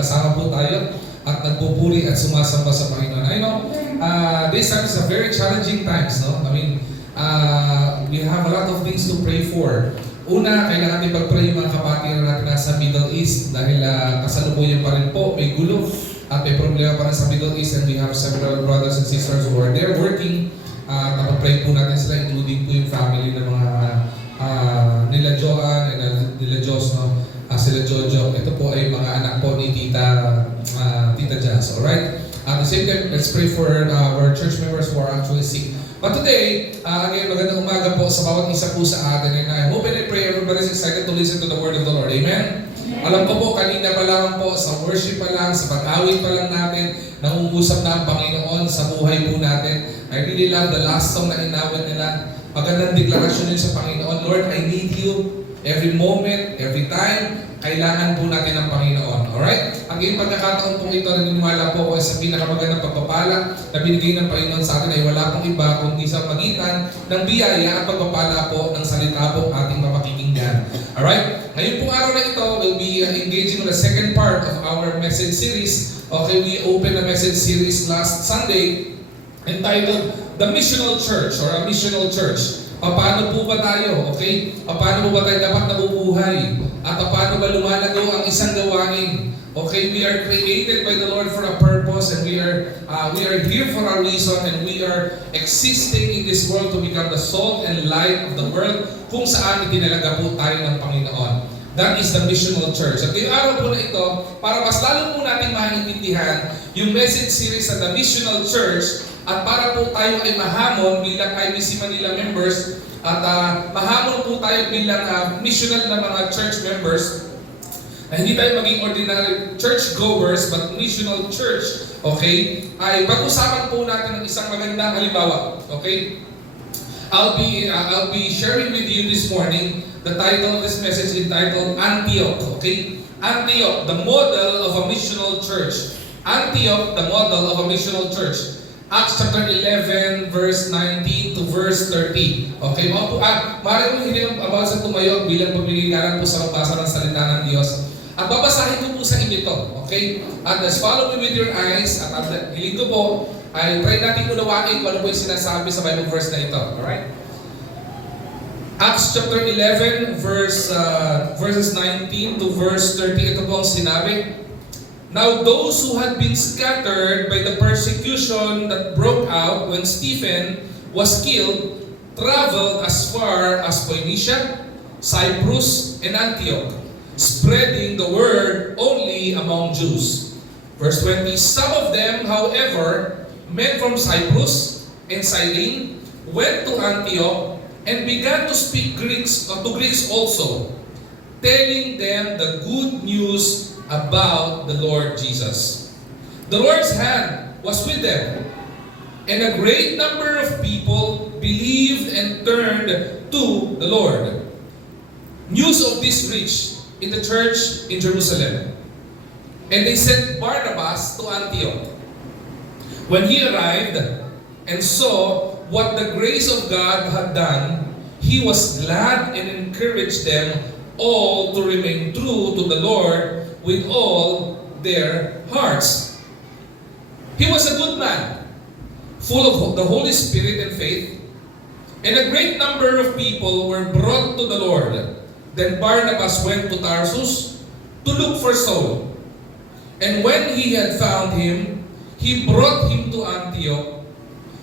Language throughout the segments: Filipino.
magkasama po tayo at nagpupuri at sumasamba sa Panginoon. I know, this time is a very challenging times, no? I mean, we have a lot of things to pray for. Una, kailangan natin pag-pray yung mga kapatid natin nasa Middle East dahil kasalukuyan pa rin po, may gulo at may problema pa rin sa Middle East, and we have several brothers and sisters who are there working. Pag-pray po natin sila, including po yung family ng mga nila Joan and nila Jos, no? Sila Jojo. Ito po ay mga anak po ni Tita Jazz. Alright? At the same time, let's pray for our church members who are actually sick. But today, again, magandang umaga po sa bawat isa po sa atin. And I hope and I pray everybody's excited to listen to the word of the Lord. Amen? Alam ko po, kanina pa lang po, sa worship pa lang, sa pag-awit pa lang natin, nangungusap na ang Panginoon sa buhay po natin. I really love the last song na inawit nila. Magandang deklarasyon yun sa Panginoon. Lord, I need you every moment, every time. Kailangan po natin ng Panginoon. Alright? Ang iyong pagkakataon po ito, naniniwala po ako sa pinakamagandang pagpapala na binigay ng Panginoon sa atin ay wala pong iba kundi sa pagitan ng biyaya at pagpapala po ng salita po ating mapakikinggan. Alright? Ngayon pong araw na ito, we'll be engaging on the second part of our message series. Okay, we opened a message series last Sunday entitled The Missional Church or A Missional Church. Paano po ba tayo? Okay? Paano po ba tayo dapat nabubuhay? At paano ba lumalago ang isang gawain? Okay, we are created by the Lord for a purpose, and we are here for a reason, and we are existing in this world to become the salt and light of the world kung saan itinalaga po tayo ng Panginoon. That is the missional church. At yung araw po na ito, para mas lalo po natin maintindihan yung message series sa The Missional Church, at para po tayo ay mahamon bilang IBC Manila members, at mahamon po tayo bilang missional na mga church members, na hindi tayo maging ordinary church goers but missional church, okay, ay pag-usapan po natin ng isang magandang halimbawa. Okay? I'll be sharing with you this morning the title of this message entitled Antioch. Okay? Antioch, the model of a missional church. Antioch, the model of a missional church. Acts chapter 11, verse 19 to verse 30. Okay, maaari mo hindi about sa tumayo bilang pamiligaran po sa magbasa ng salita ng Diyos. At babasahin ko po sa inyo ito. Okay? At just follow me with your eyes. At hiling ko po, ay try natin unawain kung ano po yung sinasabi sa Bible verse na ito. Alright? Acts chapter 11, verses 19 to verse 30. Ito po ang sinabi. Now those who had been scattered by the persecution that broke out when Stephen was killed traveled as far as Phoenicia, Cyprus, and Antioch, spreading the word only among Jews. Verse 20, some of them, however, men from Cyprus and Cyrene, went to Antioch and began to speak to Greeks also, telling them the good news about the Lord Jesus. The Lord's hand was with them, and a great number of people believed and turned to the Lord. News of this reached in the church in Jerusalem, and they sent Barnabas to Antioch. When he arrived and saw what the grace of God had done, he was glad and encouraged them all to remain true to the Lord with all their hearts. He was a good man, full of the Holy Spirit and faith, and a great number of people were brought to the Lord. Then Barnabas went to Tarsus to look for Saul. And when he had found him, he brought him to Antioch.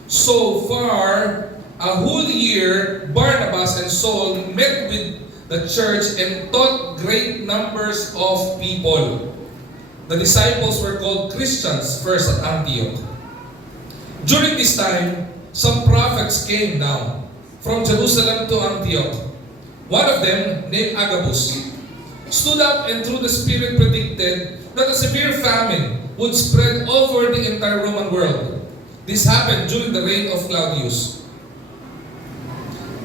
So far, a whole year, Barnabas and Saul met with the church and taught great numbers of people. The disciples were called Christians first at Antioch. During this time, some prophets came down from Jerusalem to Antioch. One of them, named Agabus, stood up and through the Spirit predicted that a severe famine would spread over the entire Roman world. This happened during the reign of Claudius.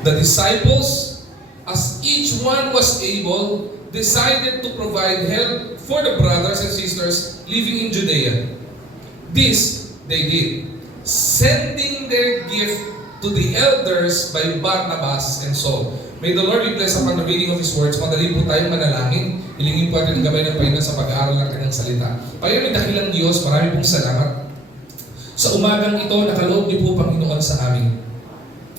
The disciples, as each one was able, decided to provide help for the brothers and sisters living in Judea. This they did, sending their gift to the elders by Barnabas and Saul. May the Lord be blessed upon the reading of His words. Madali po tayong manalangin. Hilingin po natin ang gabay ng Panginoon sa pag-aaral ng Kanyang salita. Panginoon, may dakilang Diyos, marami pong salamat. Sa umagang ito, nakaloob niyo po, Panginoon, sa amin.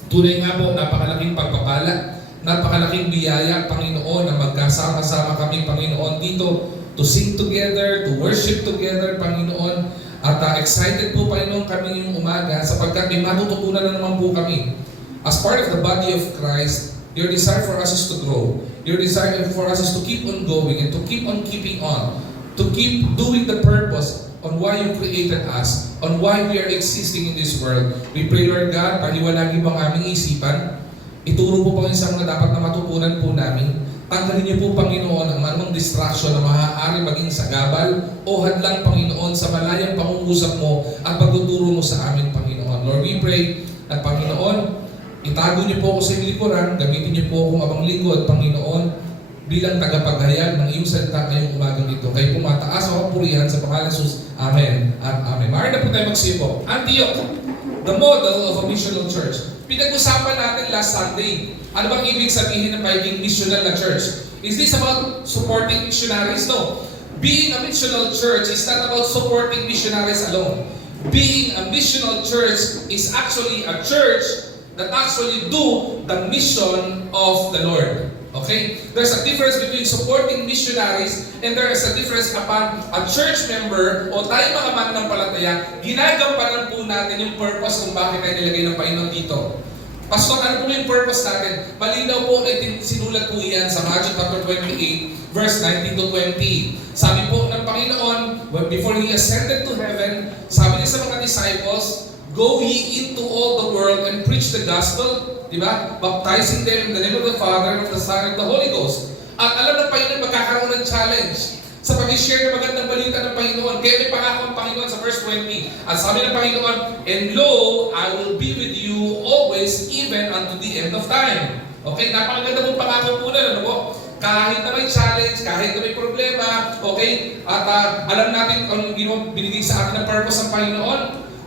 Tunay nga po, napakalaking pagpapala, napakalaking biyaya, Panginoon, na magkasama-sama kami, Panginoon, dito to sing together, to worship together, Panginoon. At excited po, Panginoon, kami ngayong umaga sapagkat may matututunan na naman po kami. As part of the body of Christ, your desire for us is to grow. Your desire for us is to keep on going and to keep on keeping on. To keep doing the purpose on why you created us, on why we are existing in this world. We pray, Lord God, paliwanagin mo ang aming isipan. Ituro po, Panginoon, sa mga dapat na matutunan po namin. Tanggalin niyo po, Panginoon, ang anumang distraction na maaari maging sagabal o hadlang, Panginoon, sa malayang pangungusap mo at pagtuturo mo sa amin, Panginoon. Lord, we pray at Panginoon, itago niyo po ako sa likuran, gamitin niyo po akong abang lingkod, Panginoon, bilang tagapaghayag ng iyong salita ngayong umagang ito. Kayo po mataas o kapurihan sa pangalan ng Jesus. Amen at Amen. Maaari na po tayo magsipo. Antioch, the model of a missional church. Pinag-usapan natin last Sunday. Ano bang ibig sabihin ng pagiging missional na church? Is this about supporting missionaries? No. Being a missional church is not about supporting missionaries alone. Being a missional church is actually a church that actually do the mission of the Lord. Okay? There's a difference between supporting missionaries and there is a difference upon a church member o tayo mga mananampalataya, ginagampanan po natin yung purpose kung bakit tayo nilagay ng Panginoon dito. Pastor, ano po yung purpose natin? Malinaw po na sinulat po yan sa Matthew chapter 28, verse 19 to 20. Sabi po ng Panginoon, before He ascended to heaven, sabi niya sa mga disciples, go ye into all the world and preach the gospel, di ba? Baptizing them in the name of the Father, and of the Son, and of the Holy Ghost. At alam ng Panginoon, magkakaroon ng challenge sa pag-share ng magandang balita ng Panginoon. Kaya may pangako ang Panginoon sa verse 20. At sabi ng Panginoon, and lo, I will be with you always, even unto the end of time. Okay, napakaganda mong pangako po na, ano po? Kahit na may challenge, kahit na may problema, okay? At alam natin kung binigay sa atin ng purpose ng Panginoon,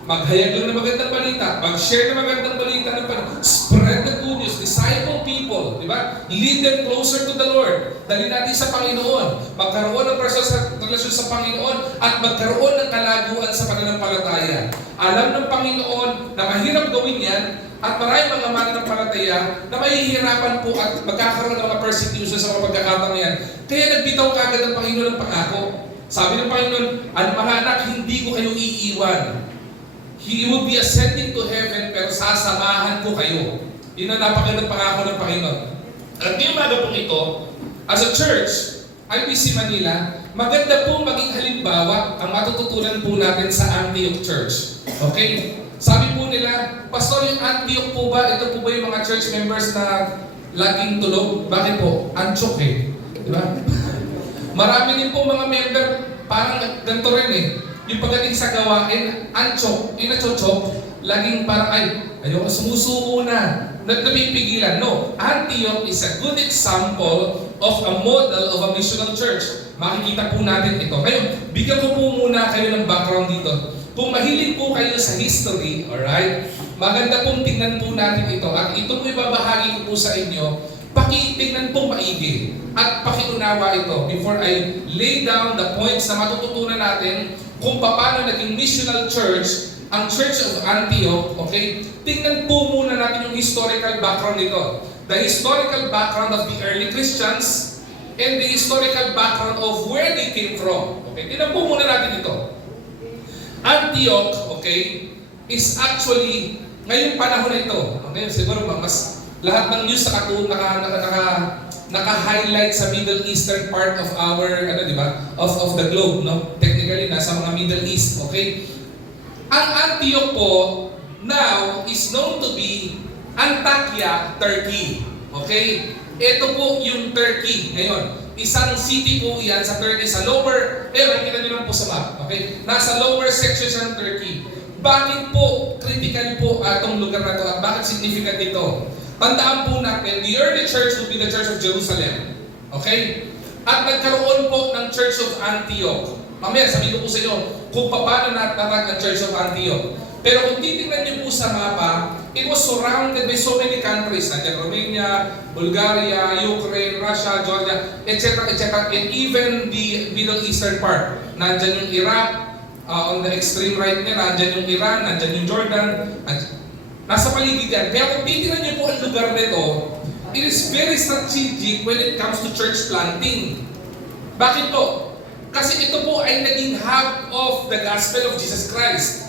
maghayag lang ng magandang balita, mag-share ng magandang balita ng Panginoon, spread the good news, disciple people, di ba? Lead them closer to the Lord. Dali natin sa Panginoon, magkaroon ng personal relasyon sa Panginoon at magkaroon ng kalaguan sa pananampalataya. Alam ng Panginoon na mahirap gawin yan at maraming mga mananampalataya na mahihirapan po at magkakaroon ng mga persecution sa mga pagkakataon yan. Kaya nagbitaw kagad ng Panginoon ng pangako. Sabi ng Panginoon, ang mga anak, hindi ko kayo iiwan. He will be ascending to heaven, pero sasamahan ko kayo. Yun ang napakagandang pangako ng Panginoon. At ngayong umaga po ito, as a church, IBC Manila, maganda po maging halimbawa ang matututunan po natin sa Antioch Church. Okay? Sabi po nila, Pastor, yung Antioch po ba, ito po ba yung mga church members na laging tulog? Bakit po? Antioch eh. Diba? Marami din po mga member, parang ganito rin eh. Yung pagdating sa gawain, Antioch, yung nachochok, laging parang, ayoko, sumusuko na. Napipigilan. No, Antioch is a good example of a model of a missional church. Makikita po natin ito. Ngayon, bigyan ko po muna kayo ng background dito. Kung mahilig po kayo sa history, alright, maganda pong tingnan po natin ito. At ito po ibabahagi ko po sa inyo, pakitingnan po maigi at pakiunawa ito before I lay down the points na matututunan natin kung paano naging missional church ang Church of Antioch, okay? Tingnan po muna natin yung historical background nito. The historical background of the early Christians and the historical background of where they came from. Okay? Tingnan po muna natin ito. Antioch, okay, is actually, ngayong panahon na ito, okay, siguro mas lahat ng news naka-highlight sa Middle Eastern part of our, di ba, of the globe, no? Technically, nasa mga Middle East, okay? Ang Antioch po, now, is known to be Antakya, Turkey. Okay? Ito po yung Turkey ngayon. Isang city po yan sa Turkey, sa lower, makikita nyo lang po sa map. Okay? Nasa lower section siya ng Turkey. Bakit po critical po itong lugar na ito at bakit significant ito? Tandaan po natin, the early church will be the Church of Jerusalem. Okay? At nagkaroon po ng Church of Antioch. Mamaya, sabi ko po sa inyo kung paano natatag ang Church of Antioch. Pero kung titingnan niyo po sa mapa, it was surrounded by so many countries, nandiyan Romania, Bulgaria, Ukraine, Russia, Georgia, etc., etc., and even the Middle Eastern part. Nandiyan yung Iraq, on the extreme right niya, nandiyan yung Iran, nandiyan yung Jordan, nasa paligid yan. Kaya kung titignan niyo po ang lugar nito, it is very strategic when it comes to church planting. Bakit po? Kasi ito po ay naging hub of the gospel of Jesus Christ.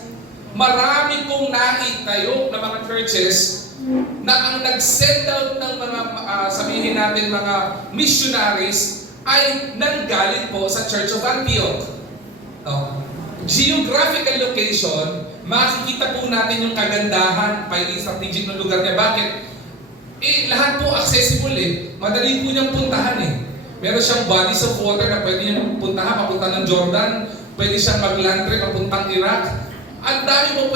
Marami pong naitayo na mga churches na ang nag-send out ng mga, sabihin natin, mga missionaries ay nanggaling po sa Church of Antioch. No? Geographical location, makikita po natin yung kagandahan, pagiging strategic ng lugar niya. Bakit? Lahat po accessible Madali po niyang puntahan Meron siyang bodies of water na pwede niyang puntahan, papunta ng Jordan, pwede siyang mag-land trip, papuntang Iraq. Ang dami po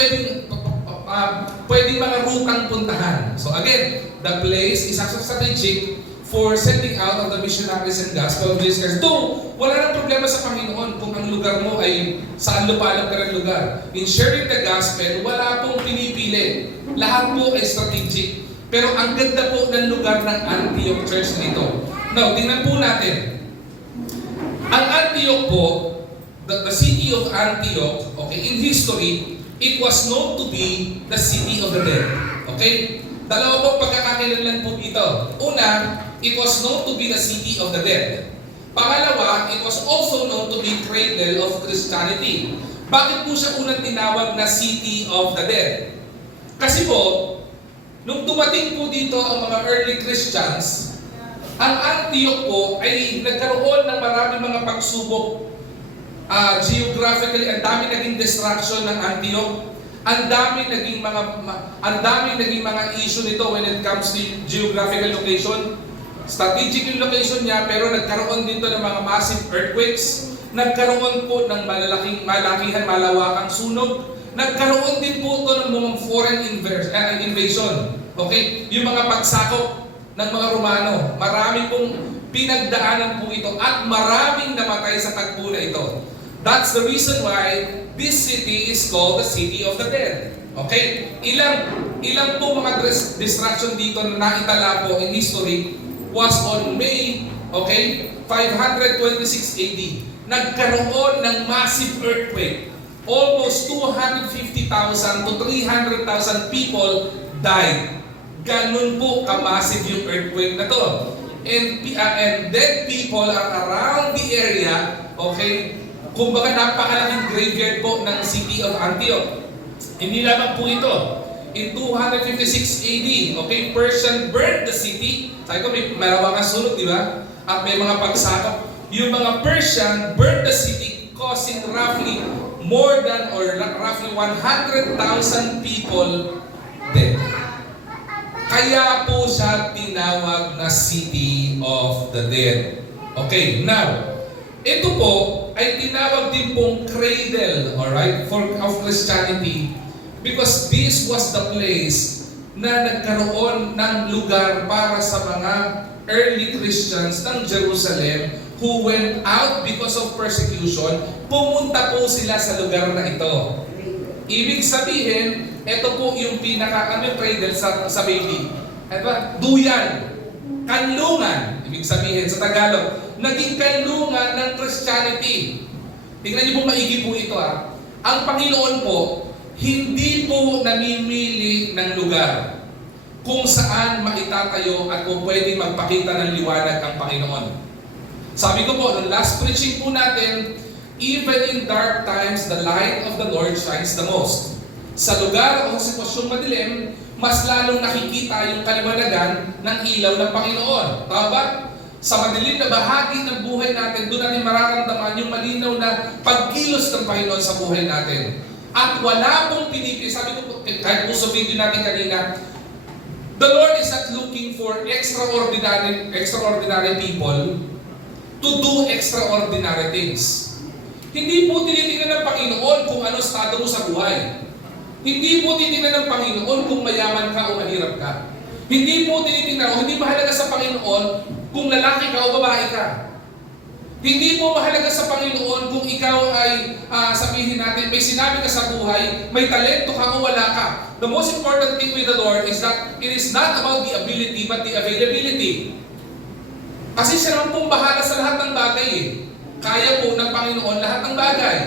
pwedeng mga rutang puntahan. So again, the place is actually strategic for sending out of the missionaries and gospel of Jesus Christ. Though, wala nang problema sa Panginoon kung ang lugar mo ay saan lupalag ka ng lugar. In sharing the gospel, wala pong pinipili. Lahat po ay strategic. Pero ang ganda po ng lugar ng Antioch Church nito. Now, tingnan po natin. Ang Antioch po, the city of Antioch, okay, in history, it was known to be the city of the dead. Okay? Dalawa po pagkakakilanlan po dito. Una, it was known to be the city of the dead. Pangalawa, it was also known to be cradle of Christianity. Bakit po siya unang tinawag na city of the dead? Kasi po, nung dumating po dito ang mga early Christians, ang Antioch po ay nagkaroon ng maraming mga pagsubok. Geographically, ang dami naging destruction ng Antioch. Ang dami naging mga issue nito when it comes to geographical location. Strategic yung location niya, pero nagkaroon dito ng mga massive earthquakes. Nagkaroon po ng malakihan, malawakang sunog. Nagkaroon din po ito ng mga foreign invasion. Okay? Yung mga pagsakop ng mga Romano. Marami pong pinagdaanan po ito at maraming namatay sa tagpo na ito. That's the reason why this city is called the city of the dead. Okay? Ilang po mga destruction dito na naitala po in history was on May, 526 AD. Nagkaroon ng massive earthquake. Almost 250,000 to 300,000 people died. Ganun po ka-massive yung earthquake na to. And dead people are around the area, okay? Kumbaga napakalaking graveyard po ng city of Antioch. Hindi lamang po ito. In 256 AD, okay, Persian burned the city. Sabi ko, may malawakang sunog, di ba? At may mga pagsakop. Yung mga Persian burned the city, causing roughly 100,000 people dead. Kaya po siya tinawag na city of the dead. Okay, now, ito po ay tinawag din pong cradle, alright, of Christianity, because this was the place na nagkaroon ng lugar para sa mga early Christians ng Jerusalem who went out because of persecution. Pumunta po sila sa lugar na ito. Ibig sabihin, ito po yung cradle sa baby. Diba? Duyan. Kanlungan. Ibig sabihin sa Tagalog, naging kanlungan ng Christianity. Tingnan niyo po maigi po ito Ang Panginoon po, hindi po namimili ng lugar kung saan maitatayo at kung pwede magpakita ng liwanag ang Panginoon. Sabi ko po, nung last preaching po natin, even in dark times, the light of the Lord shines the most. Sa lugar o sitwasyong madilim, mas lalong nakikita yung kaliwanagan ng ilaw ng Panginoon. Tama ba? Sa madilim na bahagi ng buhay natin, doon natin mararamdaman yung malinaw na pagkilos ng Panginoon sa buhay natin. At wala pong pinipili. Sabi ko po, kahit po sa video natin kanina, the Lord is not looking for extraordinary people to do extraordinary things. Hindi po tinitingnan ng Panginoon kung ano estado mo sa buhay. Hindi po tinitingnan ng Panginoon kung mayaman ka o mahirap ka. Hindi po tinitingnan o hindi mahalaga sa Panginoon kung lalaki ka o babae ka. Hindi po mahalaga sa Panginoon kung ikaw ay sabihin natin, may sinabi ka sa buhay, may talento ka o wala ka. The most important thing with the Lord is that it is not about the ability but the availability. Kasi siya naman pong bahala sa lahat ng bagay eh. Kaya po ng Panginoon lahat ng bagay.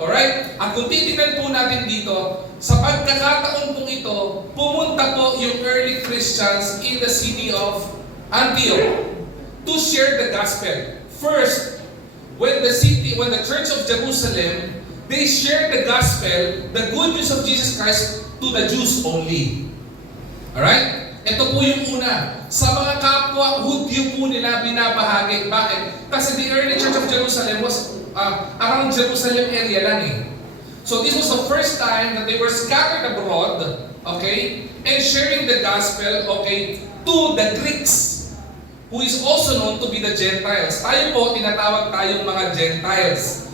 Alright? At kung titignan po natin dito, sa pagkakataon pong ito, pumunta po yung early Christians in the city of Antioch to share the gospel. First, when the church of Jerusalem, they shared the gospel, the good news of Jesus Christ to the Jews only. Alright? Ito po yung una. Sa mga kapwa, Hudyo po nila binabahagi. Bakit? Kasi the early church of Jerusalem was around Jerusalem area lang eh. So this was the first time that they were scattered abroad, okay, and sharing the gospel, okay, to the Greeks, who is also known to be the Gentiles. Tayo po, tinatawag tayong mga Gentiles.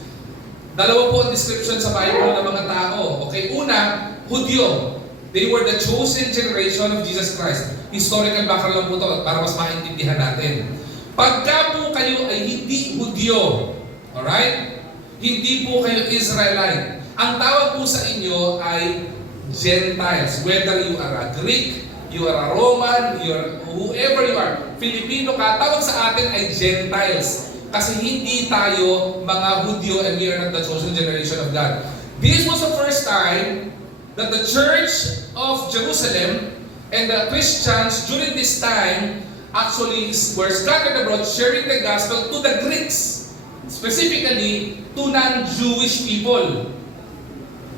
Dalawa po ang description sa Bible ng mga tao. Okay, una, Hudyo. They were the chosen generation of Jesus Christ. Historical background lang po ito para mas maintindihan natin. Pagka po kayo ay hindi Hudyo, alright? Hindi po kayo Israelite. Ang tawag po sa inyo ay Gentiles. Whether you are a Greek, you are a Roman, you are whoever you are, Filipino ka, tawag sa atin ay Gentiles. Kasi hindi tayo mga Hudyo and we are not the chosen generation of God. This was the first time that the church of Jerusalem and the Christians during this time actually were scattered abroad sharing the gospel to the Greeks, specifically to non-Jewish people.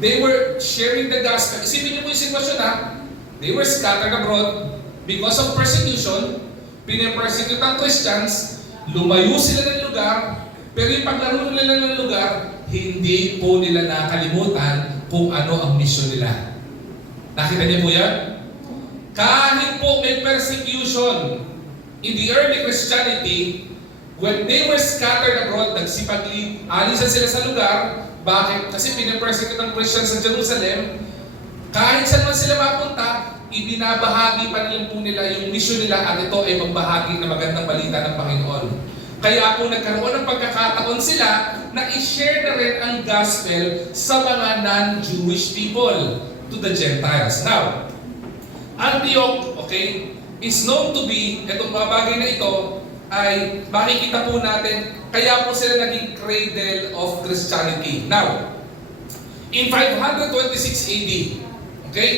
They were sharing the gospel. Isipin niyo po yung sitwasyon ha. They were scattered abroad because of persecution. Pinipersecute ang Christians. Lumayo sila ng lugar. Pero yung paglaro nila ng lugar, hindi po nila nakalimutan kung ano ang mission nila. Nakita niyo po yan? Kahit po may persecution in the early Christianity, when they were scattered abroad, alisan sila sa lugar. Bakit? Kasi pinipersecute ang Christians sa Jerusalem. Kahit saan man sila mapunta, ibinabahagi pa rin po nila yung mission nila at ito ay magbahagi ng magandang balita ng Panginoon. Kaya po nagkaroon ng pagkakataon sila na i-share na rin ang gospel sa mga non-Jewish people, to the Gentiles. Now, Antioch, okay, is known to be, itong mga bagay na ito, ay makikita po natin, kaya po sila naging cradle of Christianity. Now, in 526 AD, okay,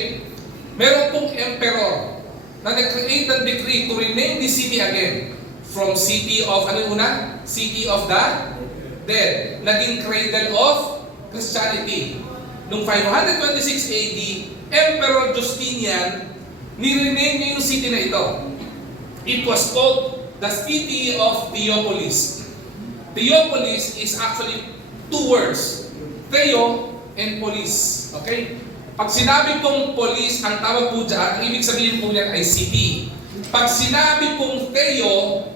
meron pong emperor na nag-create ng decree to rename the city again from city of, ano yung una? City of the Dead. Naging cradle of Christianity. Noong 526 AD, Emperor Justinian, nirename niya yung city na ito. It was called the city of Theopolis. Theopolis is actually two words, Theo and Polis. Okay? Pag sinabi pong police, ang tawag po dyan, ang ibig sabihin po yan ay city. Pag sinabi pong Theo,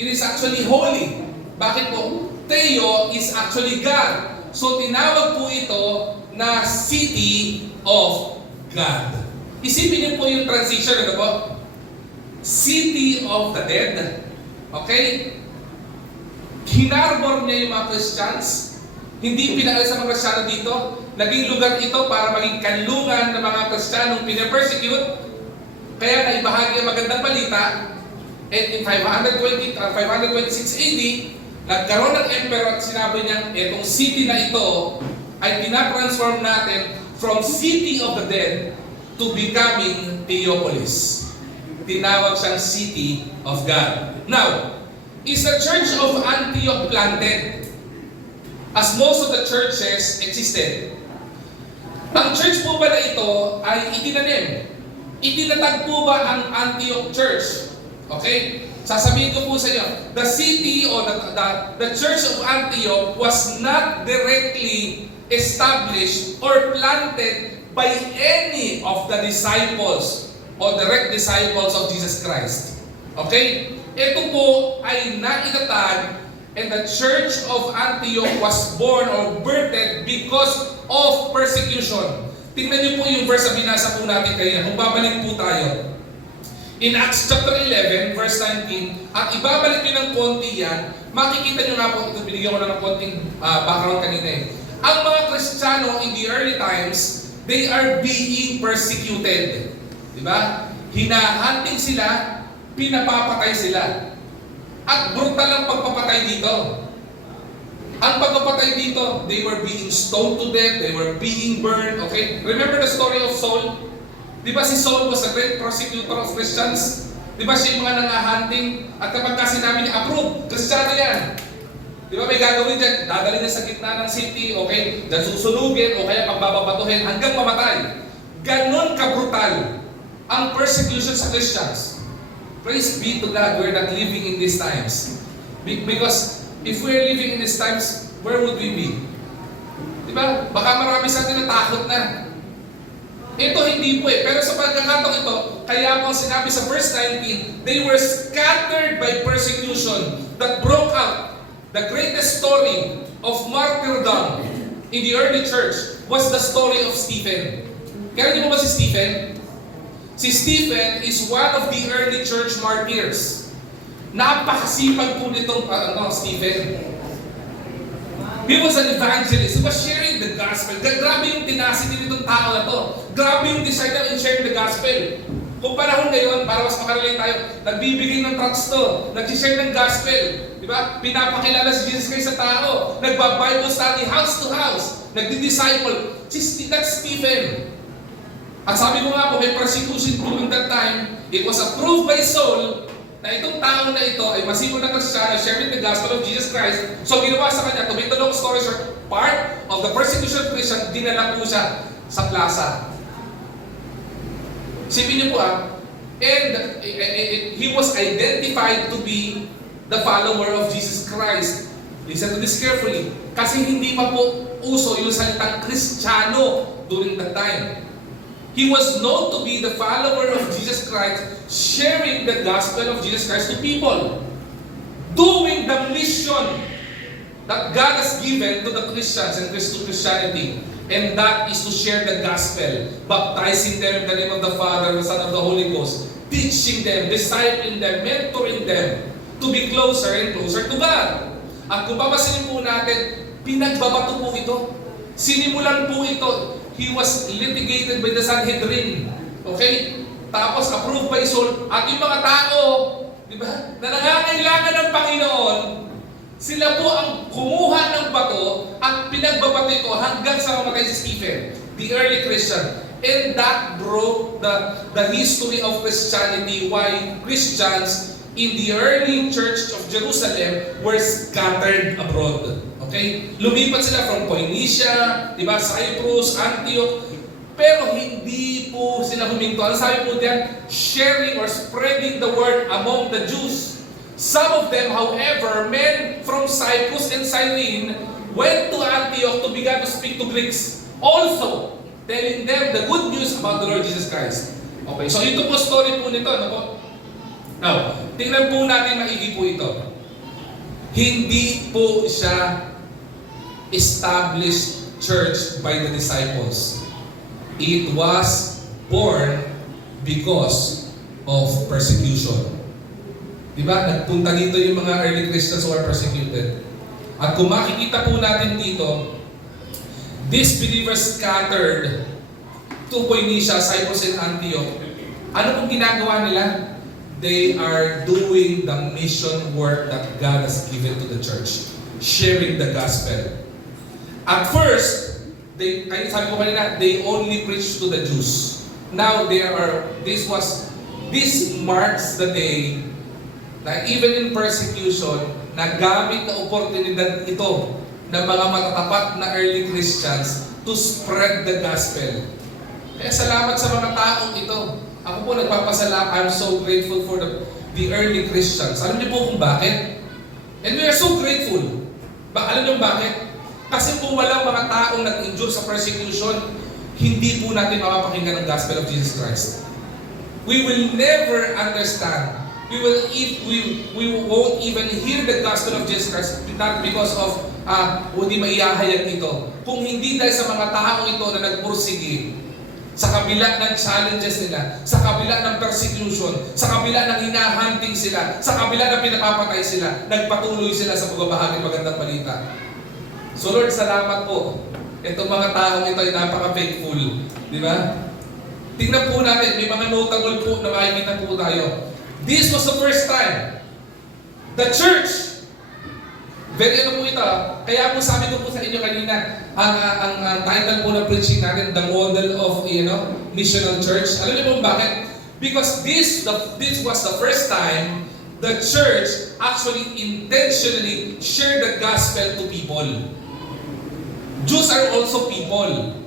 it is actually holy. Bakit po? Theo is actually God. So tinawag po ito na city of God. Isipin niyo po yung transition, ano po? City of the dead. Okay? Hinarbor niya yung mga Christians. Hindi pinaalis ang mga Kristiyano dito. Naging lugar ito para maging kanlungan ng mga Kristiyanong pinapersecute. Kaya naibahagi ang magandang balita. And in 526 AD, nagkaroon ng emperor at sinabi niya, itong city na ito ay pinatransform natin from city of the dead to becoming Theopolis. Tinawag siyang city of God. Now, is the church of Antioch planted? As most of the churches existed. Ang church po ba na ito ay itinanim? Itinatag po ba ang Antioch Church? Okay? Sasabihin ko po sa inyo, the city or the church of Antioch was not directly established or planted by any of the disciples or direct disciples of Jesus Christ. Okay? Ito po ay naitatag and the church of Antioch was born or birthed because of persecution. Tingnan niyo po yung verse na binasa po natin kanina. Kung babalik po tayo. In Acts chapter 11, verse 19, at ibabalik nyo ng konti yan, makikita nyo nga po, ito binigyan ko na ng konting background kanina eh. Ang mga Kristiyano in the early times, they are being persecuted. Diba? Hinahunting sila, pinapapatay sila. At brutal ang pagpapatay dito. Ang pagpapatay dito, they were being stoned to death, they were being burned, okay? Remember the story of Saul? Di ba si Saul was a great persecutor of Christians? Di ba siya yung mga nangahunting? At kapag kasi namin approve, Kristiyano yan. Di ba may gagawin dyan? Dadali niya sa gitna ng city, okay? Dahil susunugin o kaya pagbababatuhin hanggang mamatay. Ganon kabrutal ang persecution sa Christians. Praise be to God, we're not living in these times. Because if we're living in these times, where would we be? Di ba? Baka marami sa atin natakot na. Ito hindi po eh. Pero sa pagkakataong ito, kaya po sinabi sa verse 19, they were scattered by persecution that broke out. The greatest story of martyrdom in the early church was the story of Stephen. Kaya niyo mo ba si Stephen? Si Stephen is one of the early church martyrs. Napakasipag po nitong Stephen. He was an evangelist. He was sharing the gospel. Grabe yung tenacity nitong tao na to. Grabe yung desire in sharing the gospel. Kung panahon ngayon, para mas makarelate tayo, nagbibigay ng tracts to, nag-share ng gospel. Di ba? Pinapakilala si Jesus Christ sa tao. Nagba-Bible study house to house. Nagdi-disciple. That's Stephen. At sabi ko nga po, may persecution during that time. It was approved by Saul na itong tao na ito ay masipag na Kristiyano, sharing the gospel of Jesus Christ. So ginawa sa kanya, to make the long story short, part of the persecution of Christian, dinala po siya sa plaza. Sipin niyo po and he was identified to be the follower of Jesus Christ. Listen to this carefully. Kasi hindi pa po uso yung salitang Kristiyano during that time. He was known to be the follower of Jesus Christ, sharing the gospel of Jesus Christ to people. Doing the mission that God has given to the Christians and to Christianity. And that is to share the gospel, baptizing them in the name of the Father, the Son, of the Holy Ghost, teaching them, discipling them, mentoring them to be closer and closer to God. At kung papasilin po natin, pinagbabato po ito. Sinimulan po ito. He was litigated by the Sanhedrin. Okay? Tapos approved by Saul. At yung mga tao, di ba, na nangangailangan ng Panginoon, sila po ang kumuha ng bato at pinagbabato ito hanggang sa mamatay si Stephen, the early Christian. And that broke the history of Christianity, why Christians in the early church of Jerusalem were scattered abroad. Okay? Lumipat sila from Phoenicia, di ba, Cyprus, Antioch, pero hindi po sila huminto. Ano sabi po diyan? Sharing or spreading the word among the Jews. Some of them, however, men from Cyprus and Cyrene went to Antioch to begin to speak to Greeks. Also, telling them the good news about the Lord Jesus Christ. Okay, so ito po story po nito. Ano po? Now, tingnan po natin maigi po ito. Hindi po siya established church by the disciples. It was born because of persecution. Diba? Nagpunta dito yung mga early Christians who are persecuted. At kung makikita po natin dito, these believers scattered to Phoenicia, Cyprus, and Antioch. Ano pong ginagawa nila? They are doing the mission work that God has given to the church. Sharing the gospel. At first, sabi ko kanina, they only preach to the Jews. Now, this marks the day na even in persecution, nagamit na oportunidad ito ng mga matatapat na early Christians to spread the gospel. Kaya salamat sa mga taong ito. Ako po nagpapasalamat. I'm so grateful for the early Christians. Alam niyo po kung bakit? And we are so grateful. Alam niyo bakit? Kasi kung walang mga taong nag-endure sa persecution, hindi po natin mapapakinggan ang gospel of Jesus Christ. We will never understand. We won't even hear the gospel of Jesus Christ, not because of hindi maiyahayag ito. Kung hindi dahil sa mga taong ito na nagpursige, Sa kabila ng challenges nila, sa kabila ng persecution, sa kabila ng hinahunting sila, sa kabila ng pinapapatay sila, nagpatuloy sila sa pagbabahagi ng magandang balita. So Lord, salamat po. Itong mga taong ito ay napaka-faithful. Di ba? Tingnan po natin, may mga notable po na makikita po tayo. This was the first time the church, very ano po ito, kaya po sabi ko po sa inyo kanina, ang title po ng preaching natin, The Model of Missional Church. Alam niyo po bakit? Because this was the first time the church actually intentionally shared the gospel to people. Jews are also people.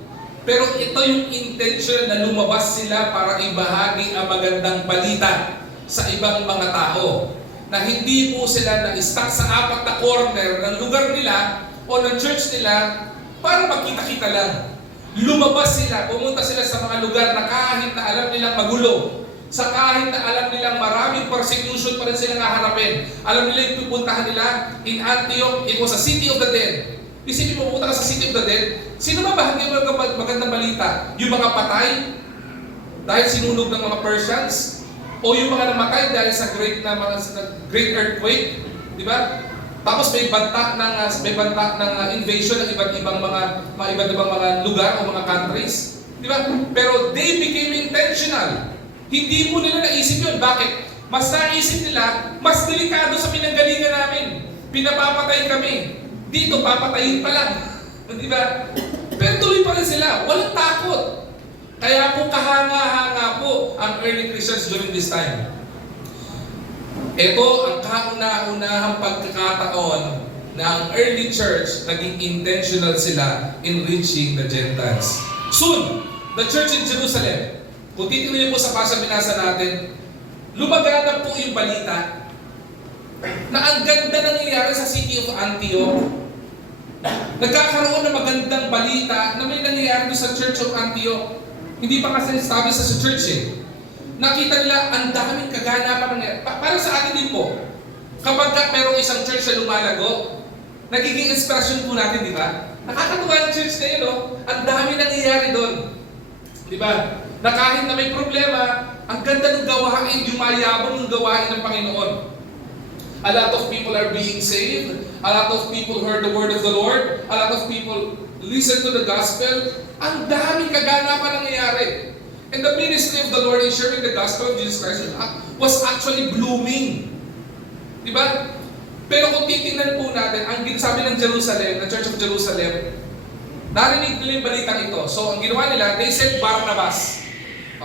Pero ito yung intention na lumabas sila para ibahagi ang magandang balita sa ibang mga tao. Na hindi po sila na-stuck sa apat na corner ng lugar nila o ng church nila para magkita-kita lang. Lumabas sila, pumunta sila sa mga lugar na kahit na alam nilang magulo, sa kahit na alam nilang maraming persecution pa rin silang haharapin. Alam nila yung pupuntahan nila in Antioch, it was a city of the dead. Isipin mo, pumunta ka sa city of the dead, sino ba bahagi mo ng magandang balita? Yung mga patay dahil sinunog ng mga Persians? O yung mga namatay dahil sa great earthquake, di ba? Tapos may banta ng invasion ng iba't ibang mga lugar o mga countries, di ba? Pero they became intentional. Hindi mo nila naisip yun. Bakit? Mas naisip nila, mas delikado sa pinanggalingan namin. Pinapapatay kami. Dito papatayin pa lang, di ba? Pero tuloy pa rin sila. Walang takot. Kaya po kahanga-hanga po ang early Christians during this time. Ito ang kauna-unahang pagkakataon na ang early church naging intentional sila in reaching the Gentiles. Soon, the church in Jerusalem, kung titignan niyo po sa pasang binasa natin, lumaganap po yung balita na ang ganda nangyayari sa city of Antioch. Nagkakaroon ng magandang balita na may nangyayari sa church of Antioch. Hindi pa kasi established sa church eh. Nakita nila ang daming kaganapan nangyayari. Para sa atin din po, kapag merong isang church na lumalago, nagiging inspirasyon po natin, di ba? Nakakatuwa yung church na yun, no? Ang dami nangyayari doon. Di ba? Na kahit na may problema, ang ganda ng gawain, yung mayabang ng gawain ng Panginoon. A lot of people are being saved. A lot of people heard the word of the Lord. A lot of people listen to the gospel. Ang daming kaganapan nangyayari. And the ministry of the Lord in sharing the gospel of Jesus Christ was actually blooming. Diba? Pero kung titingnan po natin, ang sabi ng Jerusalem, the Church of Jerusalem, narinig nila yung balitang ito. So, ang ginawa nila, they sent Barnabas.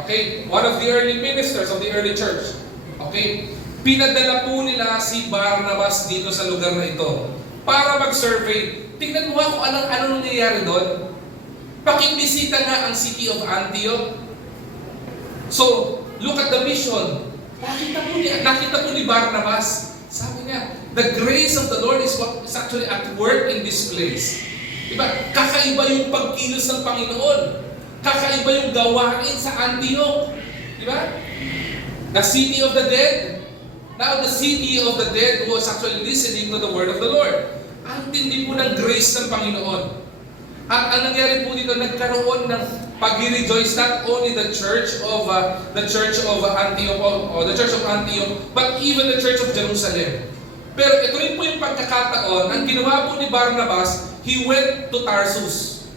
Okay? One of the early ministers of the early church. Okay? Pinadala po nila si Barnabas dito sa lugar na ito para mag-survey. Tingnan mo kung anong nangyayari doon. Pakibisita nga ang city of Antioch. So, look at the mission. Nakita po ni Barnabas. Sabi niya, the grace of the Lord is what is actually at work in this place. Diba? Kakaiba yung pagkilos ng Panginoon. Kakaiba yung gawain sa Antioch. Diba? The city of the dead. Now, the city of the dead was actually listening to the word of the Lord. Ang tindi po ng grace ng Panginoon. At ang nangyari po dito, nagkaroon ng pag-rejoice not only the church of Antioch or the church of Antioch, but even the church of Jerusalem. Pero ito rin po yung pagkakataon, ang ginawa po ni Barnabas, he went to Tarsus.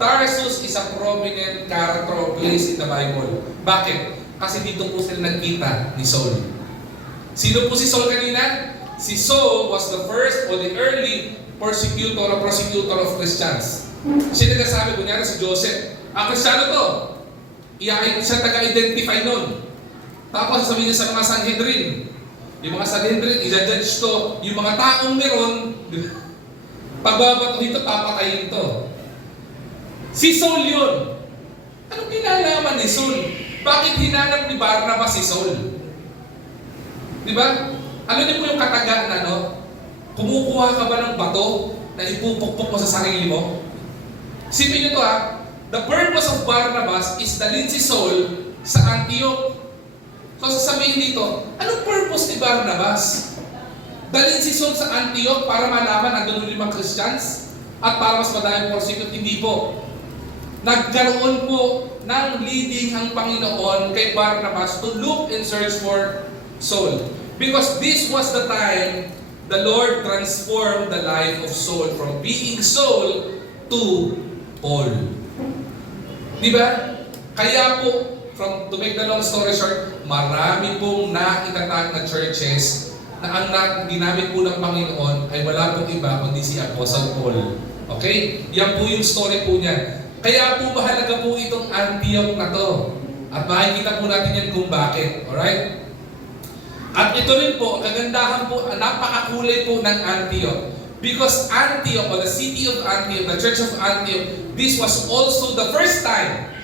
Tarsus is a prominent character or place in the Bible. Bakit? Kasi dito po sila nagkita ni Saul. Sino po si Saul kanina? Si Saul was the first or the early prosecutor of Christians. Siya nagsasabi, kunyari si Joseph, Kristiyano to. Siya taga-identify nun. Tapos sasabihin niya sa mga Sanhedrin. Yung mga Sanhedrin, i-judge to. Yung mga taong meron, pagbabato dito, papatayin to. Si Saul yun. Anong kinalaman ni Saul? Bakit hinanap ni Barnabas si Saul? Diba? Ano din po yung kataga na, no? Kumukuha ka ba ng bato na ipupukpok mo sa sarili mo? Sipin nyo to the purpose of Barnabas is dalhin si Saul sa Antioch. So sasabihin dito, anong purpose ni Barnabas? Dalhin si Saul sa Antioch para malaman ang doon yung mga Christians at para mas madaming persecute? Hindi po. nagkaroon po ng leading ang Panginoon kay Barnabas to look and search for Saul. Because this was the time the Lord transformed the life of Saul from being Saul to Paul. Di ba? Kaya po, to make the long story short, marami pong naitatag na churches na ang ginamit po ng Panginoon ay wala pong iba kundi si Apostle Paul. Okay? Yan po yung story po niya. Kaya po mahalaga po itong Antioch na to. At makikita po natin yan kung bakit. Alright? At ito rin po, kagandahan po, napakakulay po ng Antioch. Because Antioch, or the city of Antioch, the church of Antioch, this was also the first time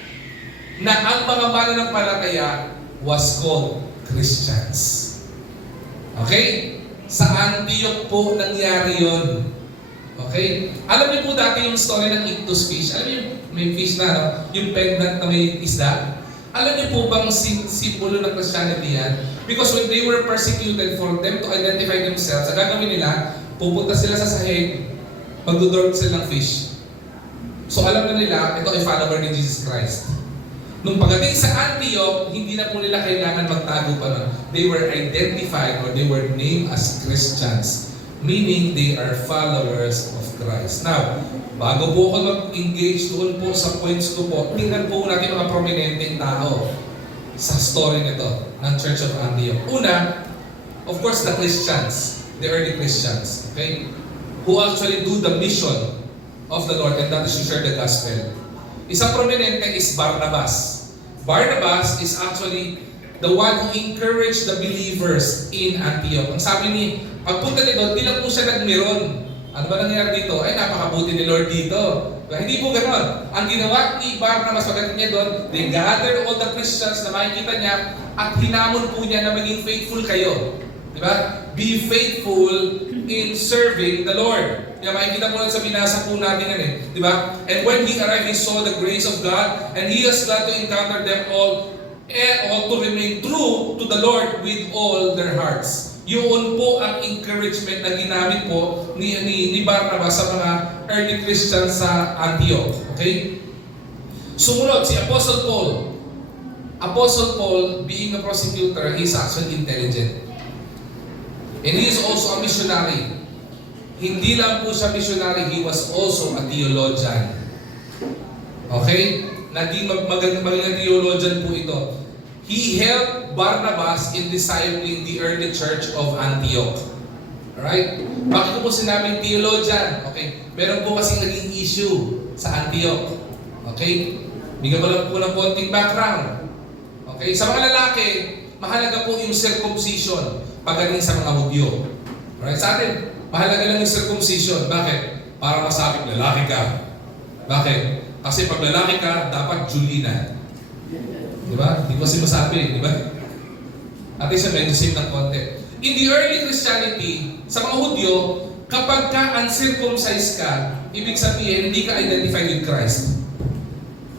na ang mga mananampalataya was called Christians. Okay? Sa Antioch po nangyari yun. Okay? Alam niyo po dati yung story ng Ictus fish. Alam niyo may fish na, no? Yung pendant na may isda. Alam niyo po bang simbolo ng Christianity yan? Because when they were persecuted, for them to identify themselves, ang gagawin nila, pupunta sila sa sahig, magdodork sila ng fish. So alam na nila, ito ay follower ni Jesus Christ. Nung pagdating sa Antioch, hindi na po nila kailangan magtago pa nun. They were identified or they were named as Christians. Meaning they are followers of Christ. Now, bago po ako mag-engage doon po sa points ko po, tingnan po natin mga prominenteng tao sa story nito ng Church of Antioch. Una, of course, the Christians, the early Christians, okay, who actually do the mission of the Lord, and that is to share the gospel. Isang prominente is Barnabas. Barnabas is actually the one who encouraged the believers in Antioch. Ang sabi ni, pagpunta nito, di lang po siya nagmeron. Ano ba nangyari dito? Ay, napakabuti ni Lord dito. Hindi po ganoon. Ang ginawa ni Barnabas pagdating niya doon, they gathered all the Christians na makikita niya at hinamon po niya na maging faithful kayo. Diba? Be faithful in serving the Lord. Diba? Makikita po lang sa binasa po natin yan eh. Diba? And when he arrived, he saw the grace of God and he was glad to encounter them all and all to remain true to the Lord with all their hearts. Yun po ang encouragement na ginamit po ni Barnabas sa mga early Christians sa Antioch. Okay? Sumunod, si Apostle Paul. Apostle Paul, being a prosecutor, he is actually intelligent. And he is also a missionary. Hindi lang po siya missionary, he was also a theologian. Okay? Naging maging theologian po ito. He helped Barnabas in discipling the early church of Antioch. Alright? Bakit ko po sinabing theologian? Okay? Meron po kasing naging issue sa Antioch. Okay? Bigyan ko lang po ng konting background. Okay? Sa mga lalaki, mahalaga po yung circumcision pagdating sa mga Hudyo. Alright? Sa atin, mahalaga lang yung circumcision. Bakit? Para masabing lalaki ka. Bakit? Kasi pag lalaki ka, dapat Julina. Diba? Hindi ko kasi masabi, diba? At least medyo same ng konti. In the early Christianity, sa mga Hudyo, kapag ka uncircumcised ka, ibig sabihin, hindi ka identified with Christ.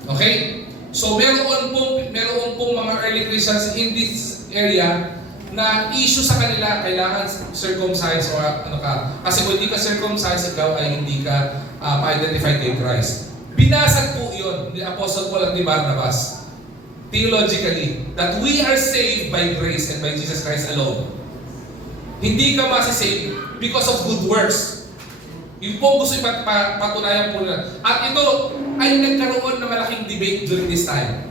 Okay? So, meron pong mga early Christians in this area na issue sa kanila, kailangan circumcised or ano ka. Kasi kung hindi ka circumcised, ikaw ay hindi ka ma-identify kay Christ. Binasag po yun ni Apostle Paul at ni Barnabas. Theologically, that we are saved by grace and by Jesus Christ alone. Hindi ka masisave because of good works. Yung po gusto patunayan po nila. At ito ay nagkaroon ng malaking debate during this time.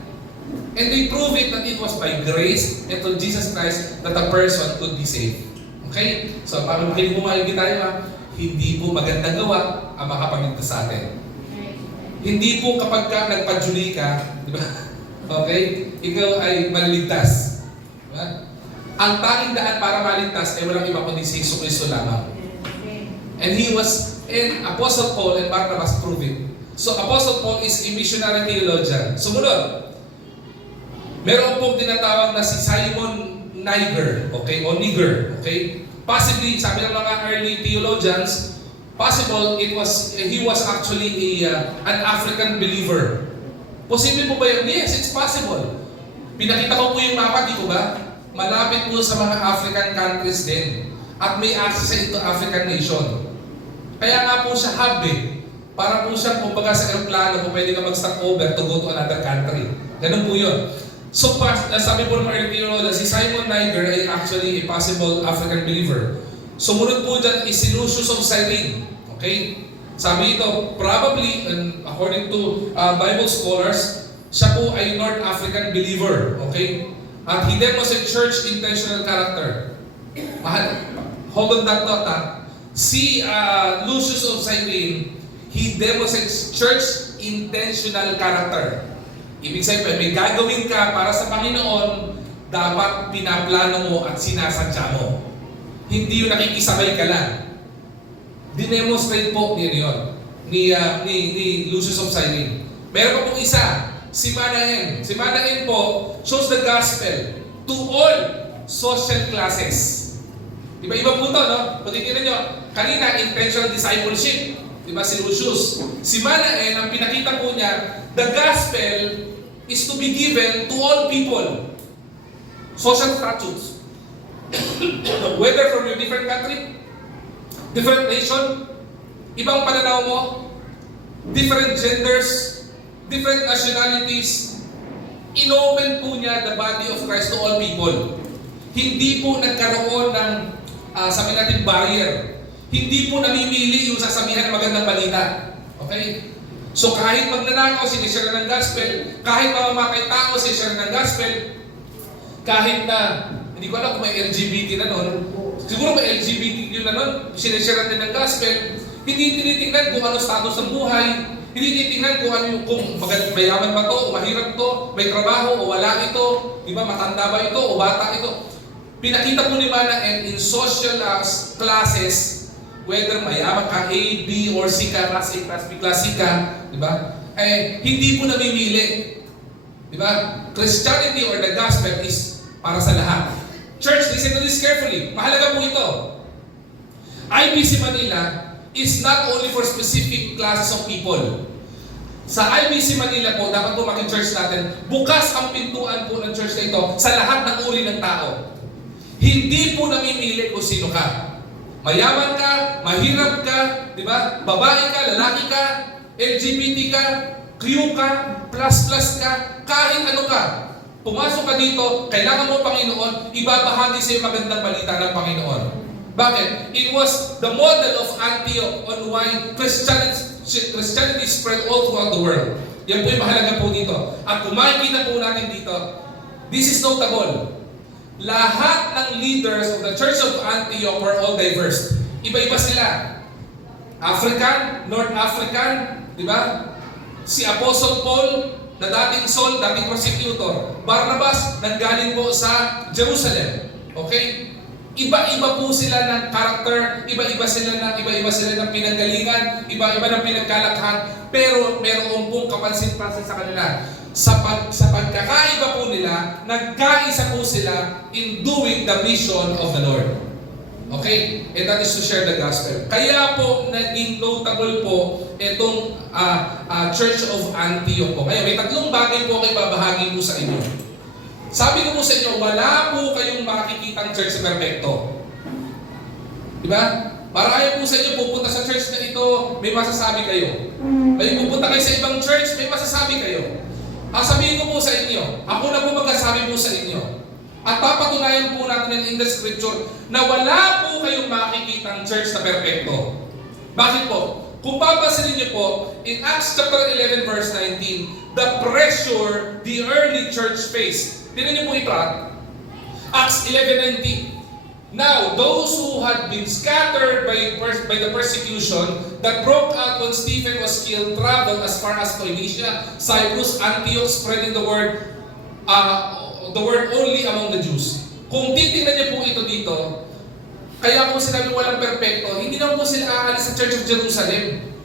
And they prove it that it was by grace and to Jesus Christ that a person could be saved. Okay? So, para makinig po makinig tayo, hindi po magandang gawa ang makapagligtas sa atin. Hindi po kapag ka nagpa-Julie ka, di ba? Okay? Ikaw ay maliligtas. Diba? Ang tanging daan para maligtas ay walang iba kundi si Jesu Cristo lamang. And Apostle Paul and Barnabas prove it. So Apostle Paul is a missionary theologian. Sumunod, meron pong tinatawag na si Simon Niger, okay? O Niger, okay? Possibly, sabi ng mga early theologians, possible he was actually an African believer. Posible po ba yun? Yes, it's possible. Pinakita ko po yung mapa, di ko ba? Malapit po sa mga African countries din. At may access ito African nation. Kaya nga po siya hub eh. Para po siyang, kumbaga sa aeroplano, kung pwede ka mag-stop over to go to another country. Ganun po yun. So, sabi po ng early theologian, si Simon Niger ay actually a possible African believer. Sumunod po dyan is si Lucius of Cyrene. Okay? Sabi ito, probably, and according to Bible scholars, siya po ay North African believer. Okay? At he demonstrated church intentional character. Hold on that thought, ha? Si Lucius of Cyrene, he demonstrates church intentional character. Ibig sabihin, may gagawin ka para sa Panginoon, dapat pinaplano mo at sinasadya mo. Hindi yung nakikisabay ka lang. Dinemonstrate po yun ni Lucius of Cyrene. Meron pa pong isa, si Manaen. Si Manaen po shows the gospel to all social classes. Diba iba po ito, no? Pagkikinan nyo, kanina, intentional discipleship. Diba si Lucius? Si Manaen, ang pinakita po niya, the gospel is to be given to all people. Social statutes. Whether from your different country, different nation, ibang pananaw mo, different genders, different nationalities, inopen po niya the body of Christ to all people. Hindi po nagkaroon ng, sabi natin, barrier. Hindi po namimili yung sasabihan ng magandang balita. Okay? So kahit magnanakaw, sinishare ng gospel, kahit mamamakay tao, sinishare ng gospel, kahit na, hindi ko alam kung may LGBT na nun, siguro may LGBTQ na nun, sinishare din ng gospel, hindi tinitingnan kung ano status ng buhay, hindi tinitingnan kung ano yung, kung mayaman ba to, o mahirap to, may trabaho o wala ito, di ba, matanda ba ito o bata ito. Pinakita po ni Manaen in social classes, whether mayaman ka, A, B, or C ka, class A, class B, class C ka, di ba? Hindi po namimili. Di ba? Christianity or the gospel is para sa lahat. Church, listen to this carefully. Mahalaga po ito. IBC Manila is not only for specific classes of people. Sa IBC Manila po, dapat po maging church natin, bukas ang pintuan po ng church na ito sa lahat ng uri ng tao. Hindi po namimili kung sino ka. Mayaman ka, mahirap ka, di ba? Babae ka, lalaki ka, LGBT ka, Q ka, plus ka, kahit ano ka. Pumasok ka dito, kailangan mo Panginoon, ibabahagi sa iyo magandang balita ng Panginoon. Bakit? It was the model of Antioch on why Christianity spread all throughout the world. Yan po yung mahalaga po dito. At kung makikita po natin dito, this is notable. Lahat ng leaders of the Church of Antioch were all diverse. Iba-iba sila. African, North African, di ba? Si Apostle Paul, na dating Saul, dating prosecutor. Barnabas, nanggaling po sa Jerusalem. Okay? Iba-iba po sila ng character, iba-iba sila ng pinanggalingan, iba-iba ng pinagkalakhan, pero meron pong kapansin-pansin sa kanila. Sa pagkakaiba po nila, nagkaisa po sila in doing the mission of the Lord. Okay? And that is to share the gospel. Kaya po, naging notable po itong Church of Antioch po. Kaya may tatlong bagay po kayo babahagi po sa inyo. Sabi ko po sa inyo, wala po kayong makikitang church na perfecto. Diba? Marami po sa inyo pupunta sa church na ito, may masasabi kayo. May pupunta kayo sa ibang church, may masasabi kayo. Sabihin ko po sa inyo, ako na po magkasabi po sa inyo. At papatunayan po natin in the scripture na wala po kayong makikitang church na perfecto. Bakit po? Kung papasin niyo po, in Acts chapter 11 verse 19, the pressure the early church faced. Tignan niyo po ito, Acts 11:19. Now, those who had been scattered by the persecution that broke out when Stephen was killed traveled as far as Phoenicia, Cyprus, Antioch, spreading the word only among the Jews. Kung titingnan niyo po ito dito, kaya kung sinabi walang perfecto, hindi naman po sila aalis sa Church of Jerusalem.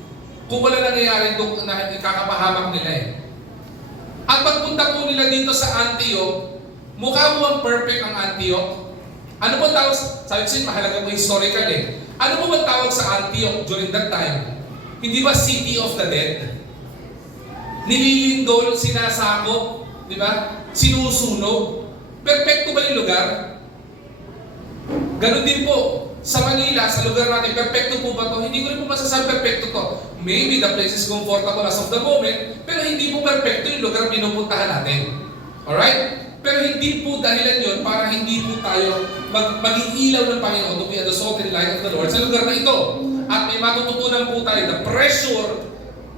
Kung wala nangyayari doon na ikakapahamak nila eh. At pagpunta po nila dito sa Antioch, mukha mo ang perfect ang Antioch. Ano ba tawag? Sabi ko mahalaga po historical eh. Ano ba tawag sa Antioch during that time? Hindi ba city of the dead? Nililindol, sinasakop, di ba? Sinusunog. Perfecto ba yung lugar? Ganon din po. Sa Manila, sa lugar natin, perfecto po ba to? Hindi ko rin po masasabi perfecto to. Maybe the place is comfortable as of the moment, pero hindi po perfecto yung lugar pinupuntahan natin. Alright? Pero hindi po dahilan yun para hindi po tayo maging ilaw ng Panginoon to be the salt and light of the Lord sa lugar na ito. At may matututunan po tayo, the pressure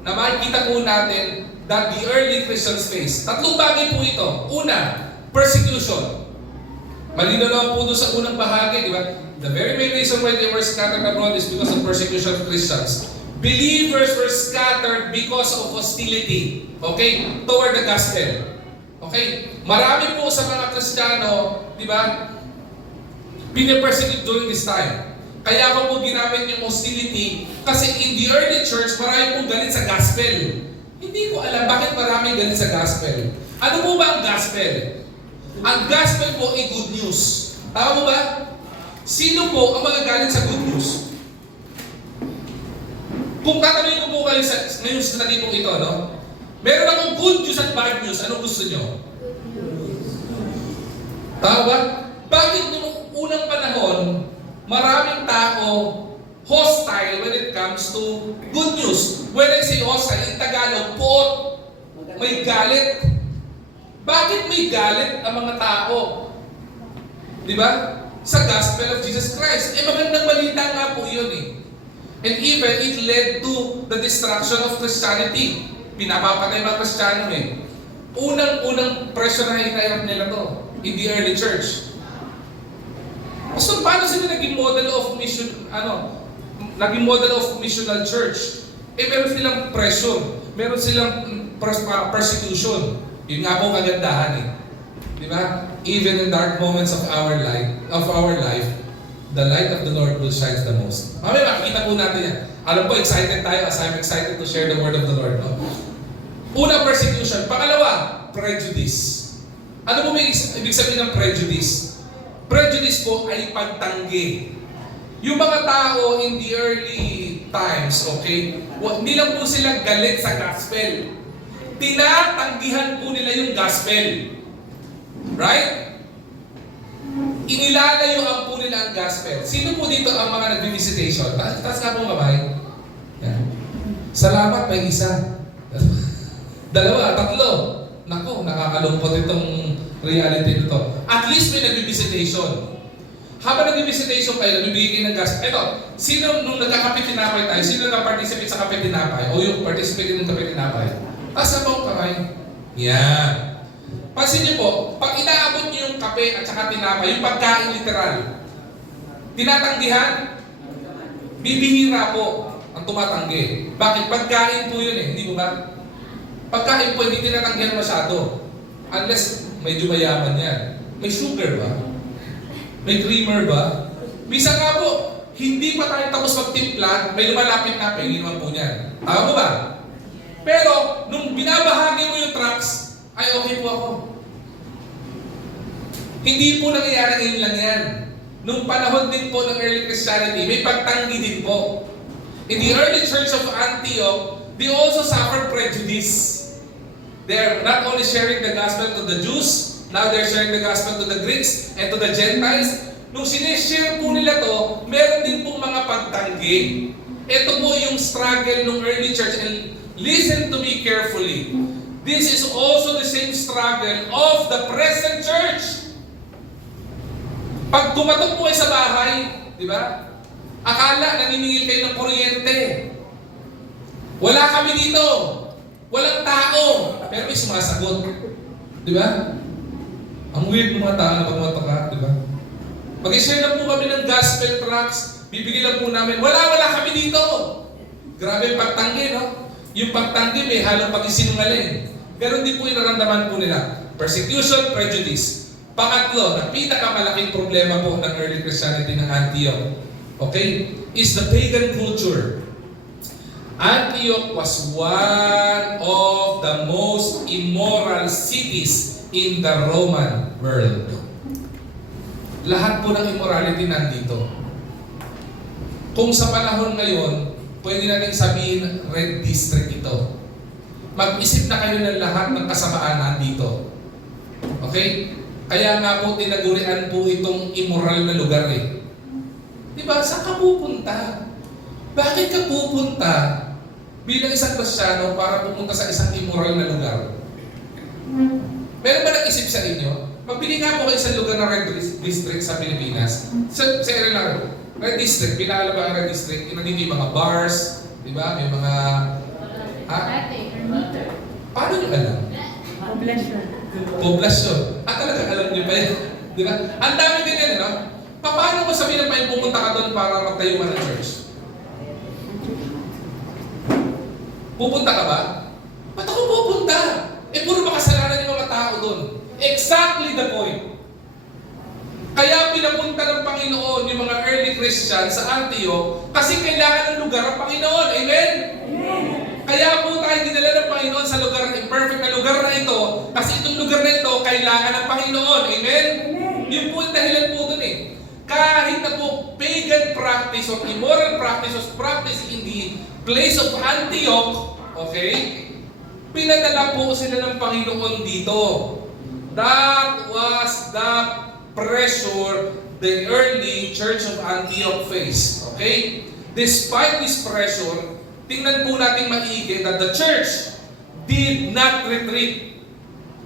na makikita po natin that the early Christians face. Tatlong bagay po ito. Una, persecution. Malinaw naman po doon sa unang bahagi, di ba? The very main reason why they were scattered abroad is because of persecution of Christians. Believers were scattered because of hostility, okay, toward the gospel. Okay? Marami po sa mga Kristiyano, di ba, pinipersecute during this time. Kaya ako po ginamit yung hostility kasi in the early church, marami pong galit sa gospel. Hindi ko alam bakit maraming galit sa gospel. Ano po ba ang gospel? Ang gospel po ay good news. Tama mo ba? Sino po ang mga galit sa good news? Kung tatanungin ko po kayo ngayon sa talipong ito, no? Meron akong good news at bad news. Anong gusto nyo? Tama ba? Bakit noong unang panahon, maraming tao hostile when it comes to good news? When I say hostile, in Tagalog, poot, may galit. Bakit may galit ang mga tao? Di ba? Sa gospel of Jesus Christ. Magandang balita nga po yun eh. And even it led to the destruction of Christianity. Pinapapatay mga Kristiyano eh. Unang pressure na hinayap nila to in the early church. So paano sila naging model of mission, naging model of missional church? Meron silang pressure, meron silang persecution. Yun nga po kagandahan eh. Di ba? Even in dark moments of our life, the light of the Lord will shine the most. Mamaya makikita po natin yan. Alam po, excited tayo as I'm excited to share the word of the Lord. No? Una, persecution. Pangalawa, prejudice. Ano po may ibig sabihin ng prejudice? Prejudice po ay pagtanggi. Yung mga tao in the early times, okay, hindi lang po sila galit sa gospel. Tinatanggihan po nila yung gospel. Right? Inilalayuan po nila ang gospel. Sino po dito ang mga nag-visitation? Taas nga po kamay. Yan. Salamat, may isa. Dalawa, tatlo. Naku, nakakalungkot itong reality nito. At least may nag-visitation. Habang nag-visitation kayo, nabibigay kayo ng gospel. Ito, sino nung nagkakape tinapay tayo, sino nag-participate sa kape tinapay? O yung participate ng kape tinapay? Taas na po ang kamay. Yan. Pansin niyo po, pag inaabot niyo yung kape at saka tinapay, yung pagkain literal, tinatanggihan, bibihira po ang tumatanggi. Bakit? Pagkain po yun eh, hindi mo ba? Pagkain po, hindi tinatanggihan masyado. Unless medyo mayaman yan. May sugar ba? May creamer ba? Minsan nga po, hindi pa tayo tapos magtimpla, may lumalapit na naman po niyan. Tama mo ba? Pero, nung binabahagi mo yung trucks, ay okay po ako. Hindi po nangyayari ngayon lang yan. Nung panahon din po ng early Christianity, may pagtanggi din po. In the early church of Antioch, they also suffered prejudice. They're not only sharing the gospel to the Jews, now they're sharing the gospel to the Greeks and to the Gentiles. Nung sinishare po nila to, meron din pong mga pagtanggi. Ito po yung struggle ng early church. And listen to me carefully. This is also the same struggle of the present church. Pag tumatok po kayo sa bahay, di ba? Akala naniningil kayo ng kuryente. Wala kami dito. Walang tao. Pero may sumasagot. Di ba? Ang weird ng mga tao na pagmatok ka, di ba? Mag-share lang po kami ng gospel tracts, bibigyan lang po namin, wala kami dito. Grabe yung pagtanggi, no? Yung pagtanggi may halong pag-isinungaling. Ganon din po yung naramdaman po nila. Persecution, prejudice. Pangatlo, na pinakamalaking problema po ng early Christianity ng Antioch, okay, is the pagan culture. Antioch was one of the most immoral cities in the Roman world. Lahat po ng immorality nandito. Kung sa panahon ngayon, pwede natin sabihin red district ito. Mag-isip na kayo ng lahat ng kasamaan nandito. Okay? Kaya nga po tinagurian po itong immoral na lugar eh. Di ba? Saan ka pupunta? Bakit ka pupunta bilang isang Kristiyano para pumunta sa isang immoral na lugar? Meron ba nag-isip sa inyo? Magbili nga po kayo sa lugar na Red District sa Pilipinas. Sa area lang, Red District, pinakala ba ang Red District? Nandito yung mga bars, di ba? May mga... Ha? Paano nyo alam? Poblasyon. Talaga alam nyo pa yan. Di ba? Ang dami ganyan, no? Paano mo sabihin na pa pumunta ka doon para magtayo ng church? Pupunta ka ba? Ba't ako pupunta? Puro makasalanan yung mga tao doon. Exactly the point. Kaya pinapunta ng Panginoon yung mga early Christians sa Antioch kasi kailangan ng lugar ng Panginoon. Amen? Amen. Kaya po tayo dinala ng Panginoon sa lugar na imperfect na lugar na ito kasi itong lugar na ito kailangan ng Panginoon. Amen? Amen. Yung po yung dahilan po doon eh. Kahit na po pagan practice or immoral practice was practice in the place of Antioch, okay? Pinadala po sila ng Panginoon dito. That was the pressure the early church of Antioch faced. Okay? Despite this pressure, tingnan po natin maigi that the church did not retreat.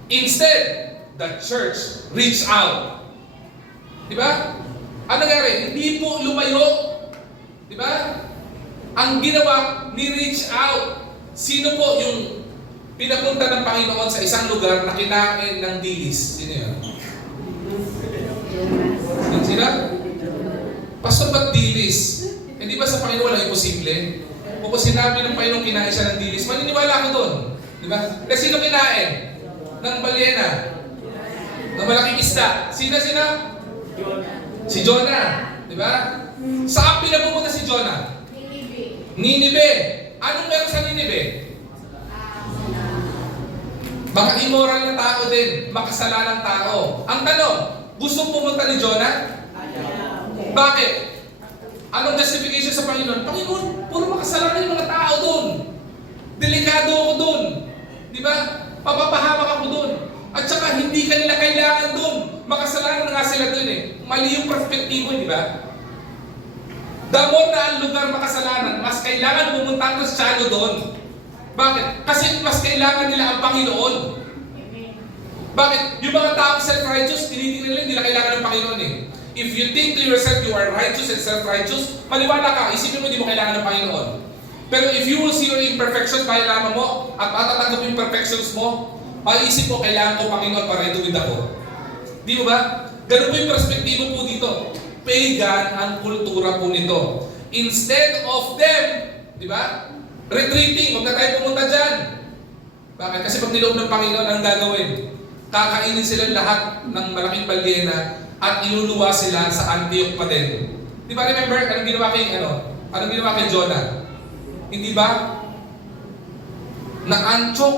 Instead, the church reached out. Diba? Ano nangyari? Hindi po lumayo. Diba? Ang ginawa, ni-reach out. Sino po yung pinapunta ng Panginoon sa isang lugar na kinain ng dilis? Sino yun? Sino? Pastor, ba't dilis? Hindi ba sa Panginoon walang imposible? Kung sinabi ng Panginoon kinain siya ng dilis, maniniwala ako doon. Diba? Kasi sino kinain? Ng balyena. Ng malaking isda. Sino? Si Jonah. Diba? Saan pinapupunta si Jonah? Ninibe. Anong meron sa Ninibe? Baka immoral na tao din, makasalanang tao. Ang tanong, gusto pumunta ni Jonah? Bakit? Anong justification sa Panginoon? Panginoon, puro makasalanan yung mga tao doon. Delikado ako doon. Di ba? Papapahamak ako doon. At saka hindi kanila kailangan doon. Makasalanan na nga sila doon eh. Mali yung perspektibo, di ba? Damo na ang lugar makasalanan, mas kailangan pumunta ang Kristiyano doon. Bakit? Kasi mas kailangan nila ang Panginoon. Bakit? Yung mga taong self-righteous, tinitingnan nila, hindi nila kailangan ng Panginoon eh. If you think to yourself you are righteous and self-righteous, maniwala ka, isipin mo hindi mo kailangan ng Panginoon. Pero if you will see your imperfections, kailangan mo, at matatanggap yung imperfections mo, maiisip mo, kailangan ko Panginoon para ituwid ako. Di mo ba? Ganun po yung perspektibo po dito. Pagan ang kultura po nito. Instead of them, di ba? Retreating, huwag na tayo pumunta dyan. Bakit? Kasi pag niloob ng Panginoon, anong gagawin? Kakainin sila lahat ng malaking balyena at iluluwa sila sa Antioch pa din. Di ba remember, anong ginawa kay Jonah? Hindi ba? Na-anchok.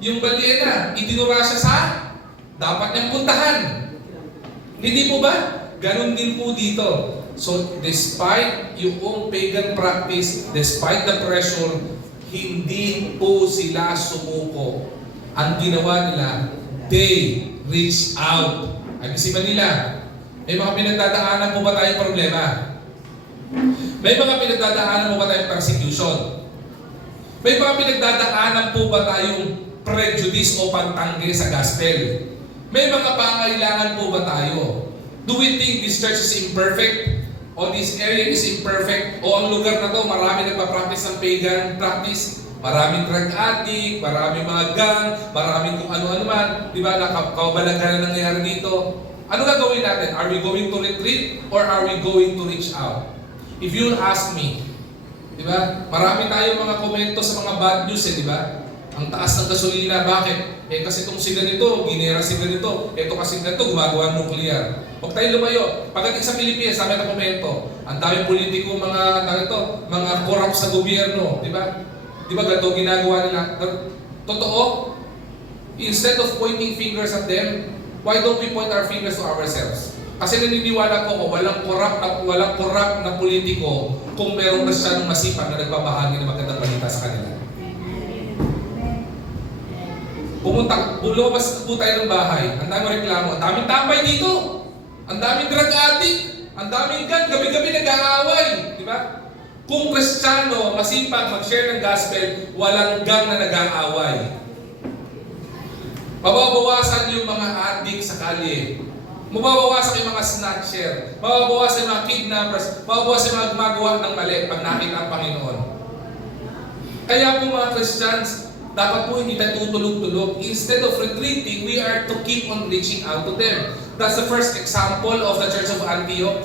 yung balyena, idinura siya sa dapat niyang puntahan. Hindi po ba? Ganon din po dito. So, despite yung pagan practice, despite the pressure, hindi po sila sumuko. Ang ginawa nila, they reach out. Ang isipan nila, may mga pinagdadaanan po ba tayong problema? May mga pinagdadaanan po ba tayong persecution? May mga pinagdadaanan po ba tayong prejudice o pantanggi sa gospel? May mga pangailangan po ba tayo? Do we think this church is imperfect? O this area is imperfect? O ang lugar na to, marami nagpa-practice ng pagan practice? Maraming drug addict, maraming mga gang, maraming kung ano-ano man. Di ba? Nakabalagan na nangyayari dito. Ano gagawin natin? Are we going to retreat or are we going to reach out? If you'll ask me, di ba? Marami tayong mga komento sa mga bad news di ba? Ang taas ng gasolina, bakit? Kasi itong si ganito, ginera si ganito, ito kasi ganito, gumagawa ng nuclear. Huwag tayo lumayo. Pagdating sa Pilipinas, sabi na komento, ang daming politiko, mga corrupt sa gobyerno, di ba? Di ba ganito ginagawa nila? Totoo? Instead of pointing fingers at them, why don't we point our fingers to ourselves? Kasi naniniwala ko, walang corrupt na politiko kung meron na siya ng masipag na nagbabahagi ng magandang balita sa kanila. Lumabas po tayo ng bahay, ang daming reklamo, ang daming tambay dito, ang daming drug addict, Ang daming gan, gabi-gabi nag-aaway. Di ba? Kung Kristiyano, masipag mag-share ng gospel, walang gang na nag-aaway. Mababawasan yung mga addict sa kalye. Mababawasan yung mga snatcher. Mababawasan yung mga kidnappers. Mababawasan yung mga gumagawa ng mali pag nakita ang Panginoon. Kaya po mga Christians, dapat po hindi tayo tutulog-tulog. Instead of retreating, we are to keep on reaching out to them. That's the first example of the Church of Antioch.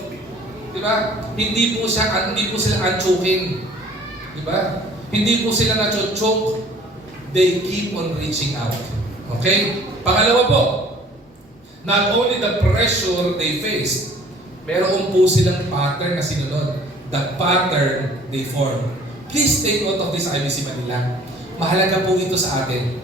Diba? Hindi po sila anchoking. Diba? Hindi po sila nachochoke. They keep on reaching out. Okay? Pangalawa po, not only the pressure they faced, meron po silang pattern na sinunod. The pattern they formed. Please take note of this, IBC Manila. Mahalaga po ito sa atin.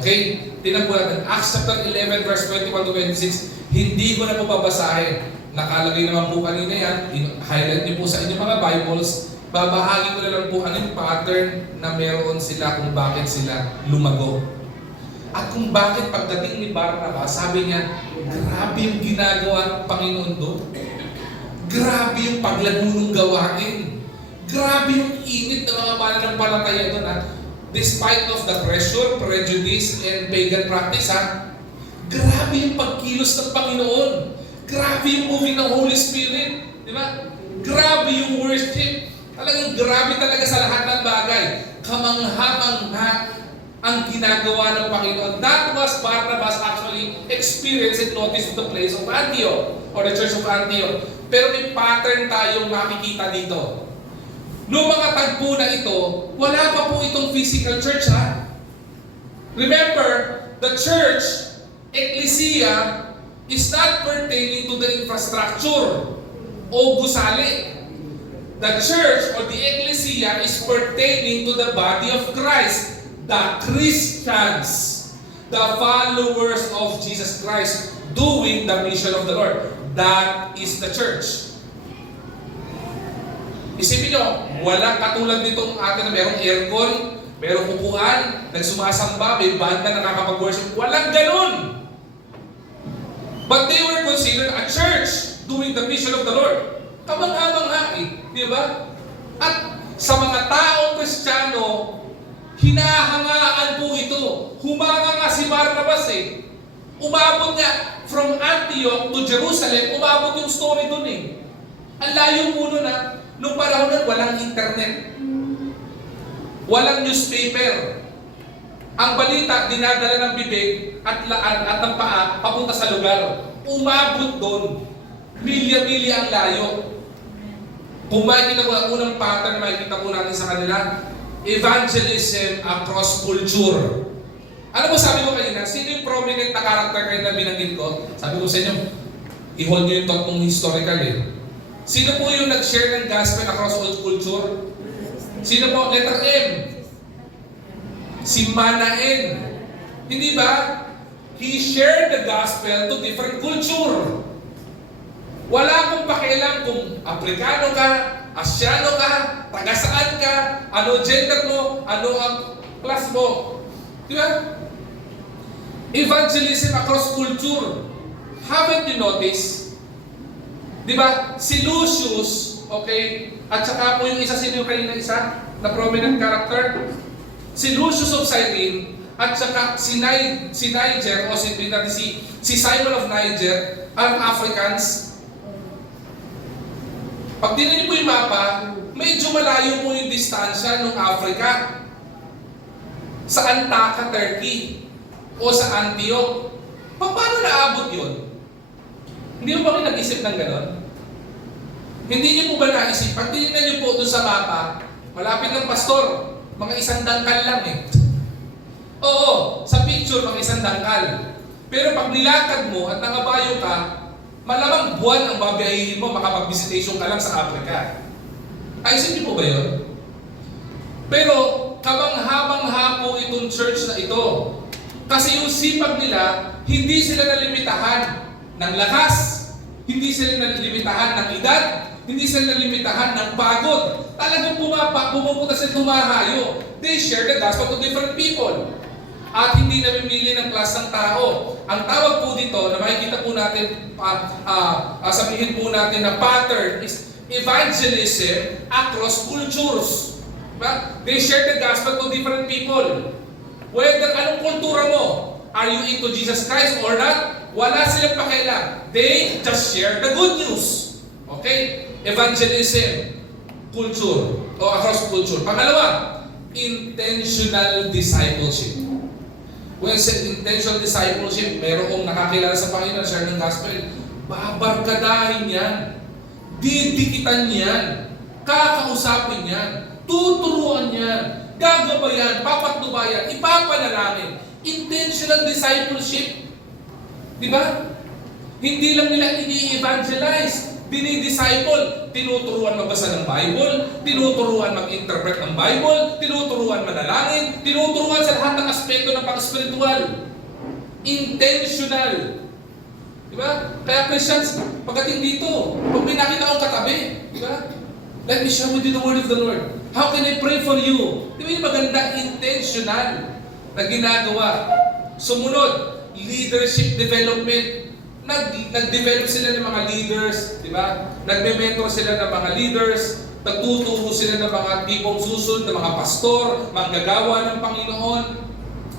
Okay? Tingnan po natin. Acts chapter 11 verse 21 to 26. Hindi ko na po babasahin. Nakalagay naman po kanina yan. Highlight niyo po sa inyong mga Bibles. Babahagi ko na lang po ano yung pattern na meron sila kung bakit sila lumago. At kung bakit pagdating ni Barnabas, sabi niya, grabe yung ginagawa ng Panginoon doon. Grabe yung paglago ng gawain. Grabe yung init ng mga mananampalataya doon. Despite of the pressure, prejudice, and pagan practice, grabe yung pagkilos ng Panginoon. Grabe yung moving ng Holy Spirit. Di ba? Grabe yung worship. Talagang grabe talaga sa lahat ng bagay. Kamangha-mangha ang ginagawa ng Panginoon. That was Barnabas actually experienced and noticed in the place of Antioch or the Church of Antioch. Pero may pattern tayong makikita dito. Noong mga tagpo na ito, wala pa po itong physical church Remember, the church, ecclesia, is not pertaining to the infrastructure o gusali. The church or the ecclesia is pertaining to the body of Christ, the Christians, the followers of Jesus Christ, doing the mission of the Lord. That is the church. Isipin nyo, walang katulad nitong atin na merong aircon, merong upuan, nagsumasamba, may banda na nakakapag-worship. Walang ganun! But they were considered a church doing the mission of the Lord. Kamangha-mangha di ba? At sa mga taong Kristiyano, hinahangaan po ito. Humanga nga si Barnabas Umabot nga from Antioch to Jerusalem, umabot yung story dun Ang layo po nun nung panahon nun, walang internet. Walang newspaper. Ang balita, dinadala ng bibig at ng paa, papunta sa lugar. Umabot doon. Milya-milya ang layo. Kung makikita ko ang unang pattern na makikita po natin sa kanila, evangelism across culture. Ano mo sabi ko kanina? Sino yung prominent na character kayo na binanggit ko? Sabi ko sa inyo, i-hold nyo yung tatlong historical Sino po yung nag-share ng gospel across all culture? Sino po? Letter M. Si Manaen. Hindi ba? He shared the gospel to different culture. Wala akong pakialam kung Afrikano ka, Asyano ka, taga saan ka, ano gender mo, ano ang class mo. Di ba? Evangelism across culture. Haven't you noticed? Di ba? Si Lucius, okay, at saka po yung isa, sino yung kanina isa na prominent character? Si Lucius of Cyrene, at saka si Niger, o si Simon of Niger, ang Africans. Pag tingnan niyo po yung mapa, medyo malayo po yung distansya ng Africa. Sa Antaka, Turkey, o sa Antioch. Paano naabot yun? Hindi mo ba kayo nag-isip ng gano'n? Hindi niyo po ba naisip? Pag tingnan niyo po doon sa mapa, malapit ng pastor, mga 100 dangkal lang Oo, sa picture, mga 100 dangkal. Pero pag nilakad mo at nangabayo ka, malamang buwan ang babiyahin mo, makapag-visitation ka lang sa Africa. Ayusin niyo po ba yun? Pero, kamangha-mangha po itong church na ito. Kasi yung sipag nila, hindi sila nalimitahan ng lakas, hindi sila nalimitahan ng edad, hindi sila nalimitahan ng pagod. Talagang pumupunta sila tumahayo. They share the gospel to different people. at hindi namimili ng class ng tao. Ang tawag po dito na makikita po natin, sabihin po natin na pattern is evangelism across cultures. Diba? They share the gospel to different people. Whether anong kultura mo, are you into Jesus Christ or not? Wala silang pakialam. They just share the good news. Okay? Evangelism, culture, o across culture. Pangalawa, intentional discipleship. When said intentional discipleship, merong nakakilala sa Panginoon, share ng gospel, babarkadahin yan, didikitan yan, kakausapin yan, tuturuan yan, gagabayan, papatnubayan, ipapanalangin. Intentional discipleship. Di ba? Hindi lang nila ini-evangelize, dinidisciple. Tinuturuan magbasa ng Bible, tinuturuan mag-interpret ng Bible, tinuturuan manalangin, tinuturuan sa lahat ng aspekto ng pang-spiritual. Intentional. Di ba? Kaya Christians, pagdating dito, pag may nakita akong katabi, di ba? Let me share with you the word of the Lord. How can I pray for you? Di ba yung maganda, intentional na ginagawa? Sumunod, leadership development. Nag-develop sila ng mga leaders, di ba? Nagme-mentor sila ng mga leaders, nagtuturo sila ng mga tipong susunod, ng mga pastor, manggagawa ng Panginoon.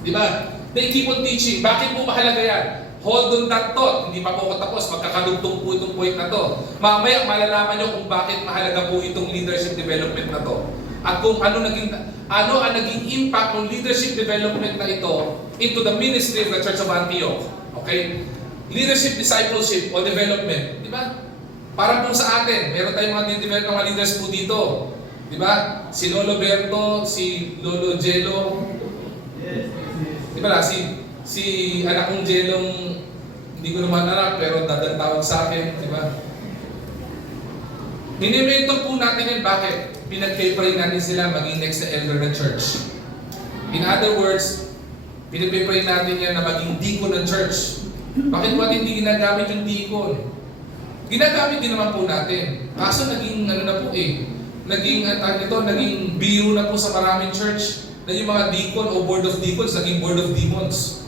Di ba? They keep on teaching. Bakit po mahalaga yan? Hold on that thought. Hindi pa po ako tapos. Magkakadugtong po itong point na to. Mamaya malalaman nyo kung bakit mahalaga po itong leadership development na to. At kung ano ang naging impact ng leadership development na ito into the ministry of the Church of Antioch. Okay? Leadership, discipleship, o development. Di ba? Parang po sa atin, meron tayong mga mga leaders po dito. Di ba? Si Lolo Berto, si Lolo Jello. Di ba? Si anak kong Jellong, hindi ko naman anak, pero dadang tawag sa akin. Di ba? Minimentor po natin yan. Bakit? Pinag-pray natin sila maging next na elder ng church. In other words, pinag-pray natin yan na maging deacon ng church. Bakit po hindi ginagamit yung deacon? Ginagamit din naman po natin. Kaso naging naging biro na po sa maraming church na yung mga deacon o board of deacons naging board of demons.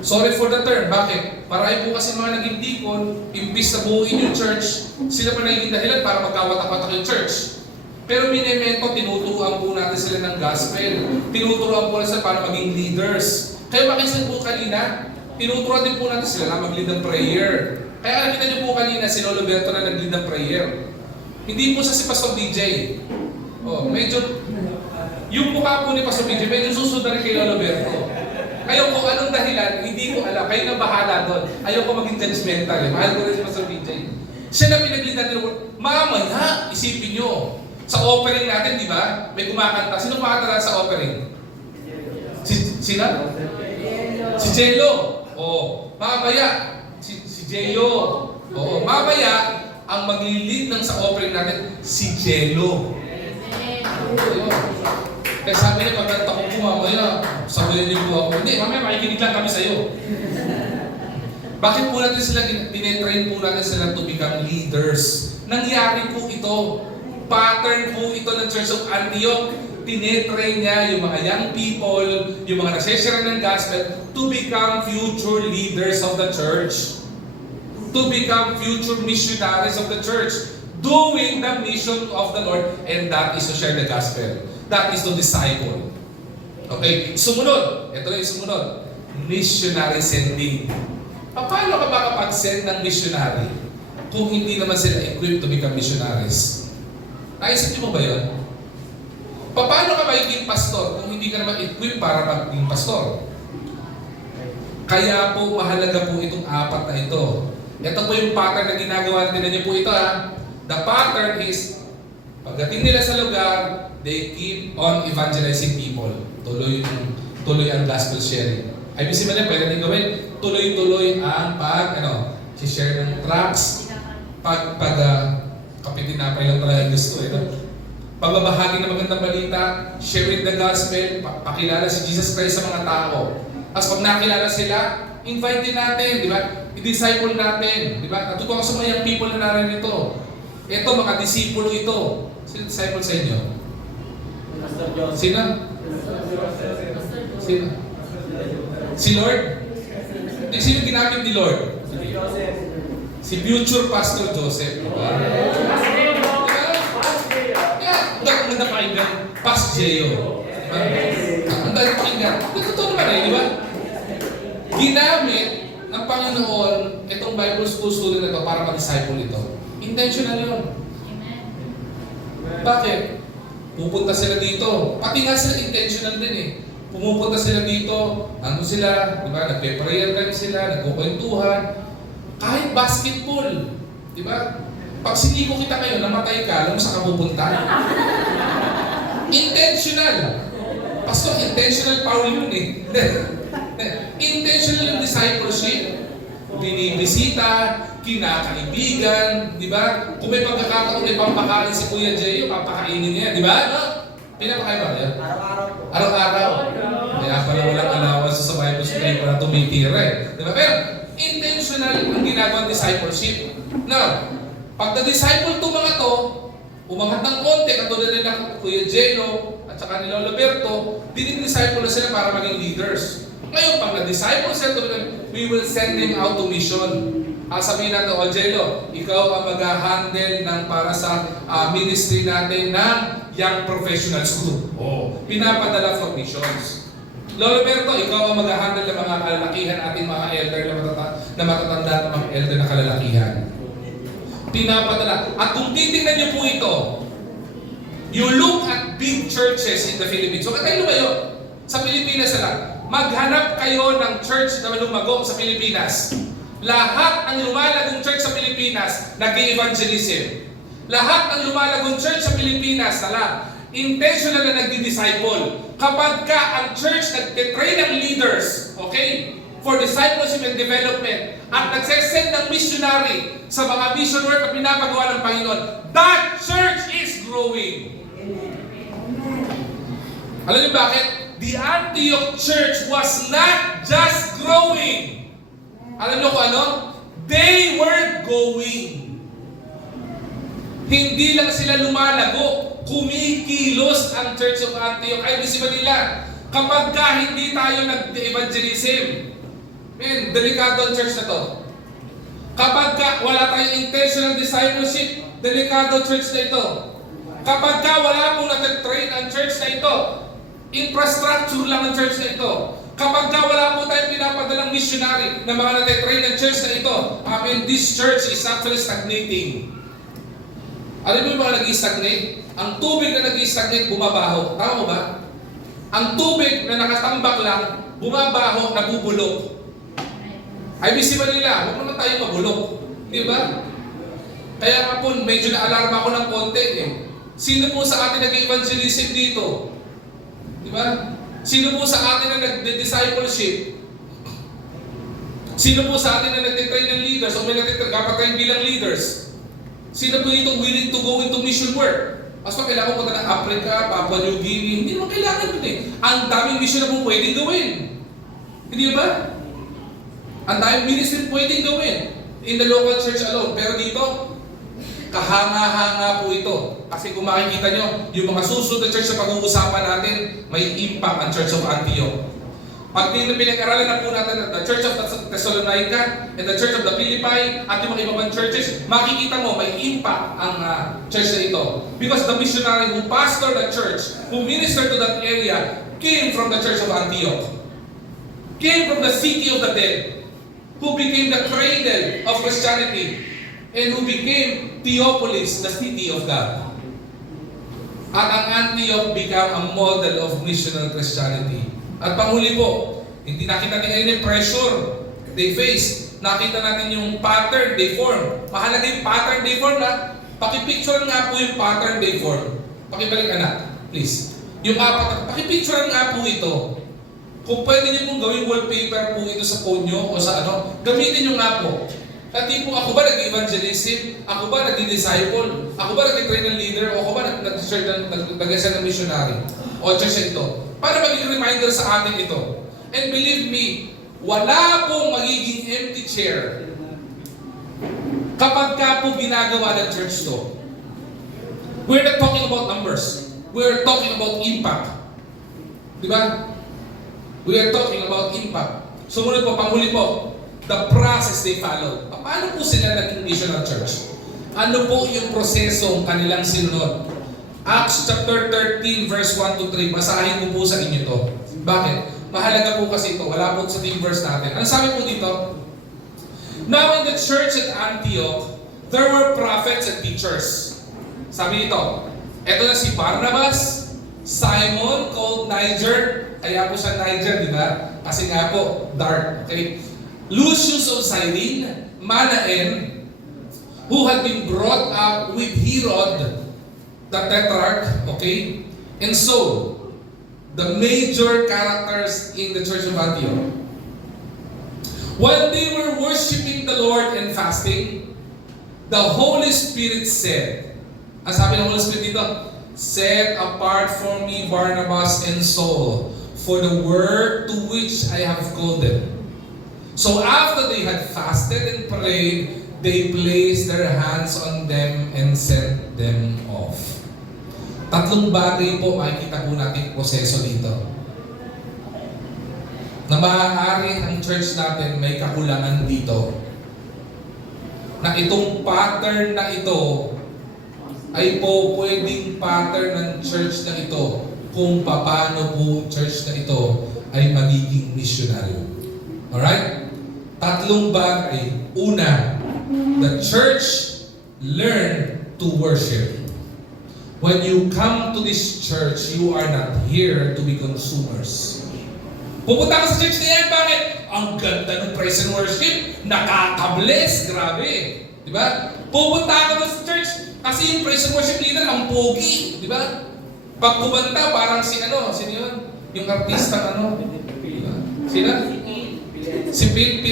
Sorry for the term. Bakit? Parang po kasi mga naging deacon, imbis na buuin yung church, sila pa naging dahilan para magkawatak-watak yung church. Pero minemento, tinuturuan po natin sila ng gospel. Tinuturuan po sila para maging leaders. Kaya makisan po kanina, tinuturuan din po natin sila na mag-lead ng prayer. Kaya nakita niyo po kanina si Lolo Berto na nag-lead ng prayer. Hindi po sa si Pastor DJ. Oh, medyo, yung mukha po ni Pastor DJ, medyo susunod na rin kay Lolo Berto. Kayo kung anong dahilan, hindi ko alam. Kayo na bahala doon. Ayaw ko maging judgmental. Mahal ko rin si Pastor DJ. Siya na pinag-lead natin. Mamaya, isipin nyo. Sa offering natin, di ba? May kumakanta. Sino kumakanta sa offering? Sino? Si Jello. Oh, mamaya. Si Jello. Oh, mamaya, ang maglilid ng sa offering natin, si Jello. Kaya sabi niya, pagkanta ko po mamaya, sabihin niyo po ako, hindi, mamaya makikinig lang kami sa'yo. Bakit po natin sila, tinetrain po natin sila to become leaders? Nangyari po ito. Pattern po ito ng Church of Antioch. Tinetrain niya yung mga young people, yung mga nagseshare ng gospel to become future leaders of the church. To become future missionaries of the church. Doing the mission of the Lord, and that is to share the gospel. That is to disciple. Okay, sumunod. Ito na yung sumunod. Missionary sending. Paano ka makapag-send ng missionary kung hindi naman sila equipped to become missionaries? Naisip niyo mo ba yun? Paano ka magiging pastor kung hindi ka naman equipped para maging pastor? Kaya po mahalaga po itong apat na ito. Ito po yung pattern na ginagawa natin. Niyo po ito ha. The pattern is, pagdating nila sa lugar, they keep on evangelizing people. Tuloy ang gospel sharing. Ay, misi man yan, pwede natin gawin. Tuloy-tuloy ang share ng tracts. Kapitin na pa lang talaga gusto. Pagbabahagi ng magandang balita, share with the gospel, pakilala si Jesus Christ sa mga tao. Tapos pag nakilala sila, invite din natin, di ba? I-disciple natin, di ba? Natutuwa ko sa mga young people na narinito. Ito, mga disipulo ito. Sino disciple sa inyo? Pastor John. Sino? Sino? Si Lord? Sino ginamit ni Lord? Si future Pastor Joseph. Diba? Ang ganda pakinggan. Pas Jeo. Diba? Ang ganda pakinggan. Totoo naman di ba? Ginamit ng Panginoon itong Bible school student na ito para mag-disciple ito. Intentional yun. Bakit? Pupunta sila dito. Pati nga sila intentional din eh. Pumupunta sila dito, ano sila, di ba? Nagpe-prayer time sila, nagkukwentuhan. Kahit basketball, di ba? Pag siniko kita ngayon, namatay ka, alam mo saan ka pupunta? Intentional. Pastor, intentional Paul yun eh. Intentional yung discipleship. Binibisita, kinakaibigan, di ba? Kung may pagkakataon, may pampakain si Kuya Jay, papakainin niya, di ba? No? Pinapakain ba yan? Araw-araw. Kaya pala walang allowance sa Bible school para tumitira eh. Di ba? Pero intentional ang ginagawa discipleship. Now, pag na-disciple to mga to, umangat ng konti, katulad nila Kuya Jeno at saka ni Lolo Berto, dinidisciple na sila para maging leaders. Ngayon, pag na-disciple sila, we will send them out to mission. Sabihin natin, O Jelo, ikaw ang mag-handle ng para sa ministry natin ng Young Professionals Group. Pinapadala for missions. Lolo Berto, ikaw ang mag-handle ng mga kalalakihan natin, mga elder na matatanda at mga elder na kalalakihan. Pinapadala. At kung titingnan niyo po ito, you look at big churches in the Philippines. So, tayo lumayo. Sa Pilipinas lang. Maghanap kayo ng church na lumago sa Pilipinas. Lahat ang lumalagong church sa Pilipinas, nag-evangelism. Lahat ang lumalagong church sa Pilipinas, intentional na nagdi-disciple. Kapag ka ang church nag-train ng leaders, okay, for discipleship and development, at nagsesend ng missionary sa mga mission work na pinapagawa ng Panginoon, that church is growing. Alam niyo bakit? The Antioch church was not just growing. Alam niyo kung ano? They were going. Hindi lang sila lumalago, kumikilos ang Church of Antioch. Ay, ibig nila, kapag ka hindi tayo nag-evangelism, delikado ang church na to. Kapag ka wala tayong intentional discipleship, delikado ang church na ito. Kapag ka wala pong nag-train ang church na ito, infrastructure lang ang church na ito. Kapag ka wala po tayong pinapadalang missionary na mga natitrain ng church na ito, this church is actually stagnating. Alam mo yung mga nag-stagnate? Ang tubig na nag-stagnate, bumabaho. Tama mo ba? Ang tubig na nakatambak lang, bumabaho, nabubulok. Ay, bisi ba nila? Huwag naman tayo mabulok. Di ba? Kaya nga po, medyo na-alarma ako ng konti eh. Sino po sa atin nag-evangelism dito? Di ba? Sino po sa atin na nag-discipleship? Sino po sa atin na nag-train ng leaders o may nag-train bilang leaders? Sino po dito willing to go into mission work? Mas pa kailangan ko punta ng Africa, Papua New Guinea, hindi naman kailangan yun eh. Ang daming mission na po pwedeng gawin. Hindi ba? Ang daming ministry pwedeng gawin in the local church alone. Pero dito, kahanga-hanga po ito. Kasi kung makikita nyo, yung mga susunod na church na pag-uusapan natin, may impact ang Church of Antioch. Pag pinag-aralan na po natin the Church of Thessalonica and the Church of the Philippi at yung mga ibang churches, makikita mo may impact ang church na ito. Because the missionary who pastored the church, who ministered to that area, came from the Church of Antioch. Came from the city of the dead, who became the cradle of Christianity, and who became Theopolis, the city of God. At ang Antioch became a model of missional Christianity. At panghuli po, hindi nakita natin yung pressure they face. Nakita natin yung pattern they form. Mahalaga yung pattern they form na. Pakipicture nga po yung pattern they form. Pakibalik anak, please. Yung apat, pakipicture nga po ito. Kung pwede niyo pong gawing wallpaper po ito sa phone nyo o sa ano, gamitin nyo nga po. Dati po, ako ba nag-evangelism? Ako ba nag-disciple? Ako ba nag-train ng leader? O ako ba nag-send ng missionary? O church ito? Para maging reminder sa atin ito. And believe me, wala pong magiging empty chair kapag ka po ginagawa ng church to. We're not talking about numbers. We're talking about impact. Di ba? We are talking about impact. Sumunod po, panghuli po, the process they followed. Paano po sila naging missional church? Ano po yung prosesong kanilang sinunod? Acts chapter 13 verse 1 to 3. Basahin ko po sa inyo to. Bakit? Mahalaga po kasi ito. Wala po sa team verse natin. Ano sabi po dito? Now in the church at Antioch, there were prophets and teachers. Sabi nito, eto na si Barnabas, Simon called Niger. Kaya po siya Niger, di ba? Kasi nga po, dark. Okay? Lucius of Cyrene, Manaen, who had been brought up with Herod, the Tetrarch, okay? And so, the major characters in the church of Antioch. While they were worshiping the Lord and fasting, the Holy Spirit said, ang sabi ng Holy Spirit dito, set apart for me Barnabas and Saul for the work to which I have called them. So after they had fasted and prayed, they placed their hands on them and sent them off. Tatlong bagay po makikita po natin proseso dito. Na maaari ang church natin may kakulangan dito. Na itong pattern na ito ay po pwedeng pattern ng church na ito kung paano po church na ito ay magiging missionary. Alright? Tatlong bagay. Una, the church learn to worship. When you come to this church, you are not here to be consumers. Pupunta ka sa church na yan, bakit? Ang ganda ng praise and worship, nakaka-bless, grabe. Di ba? Pupunta ka sa church, kasi yung praise and worship leader, ang pogi. Di ba? Pag kumanta, parang sino yun? Yung artista, Sino? Si Phil,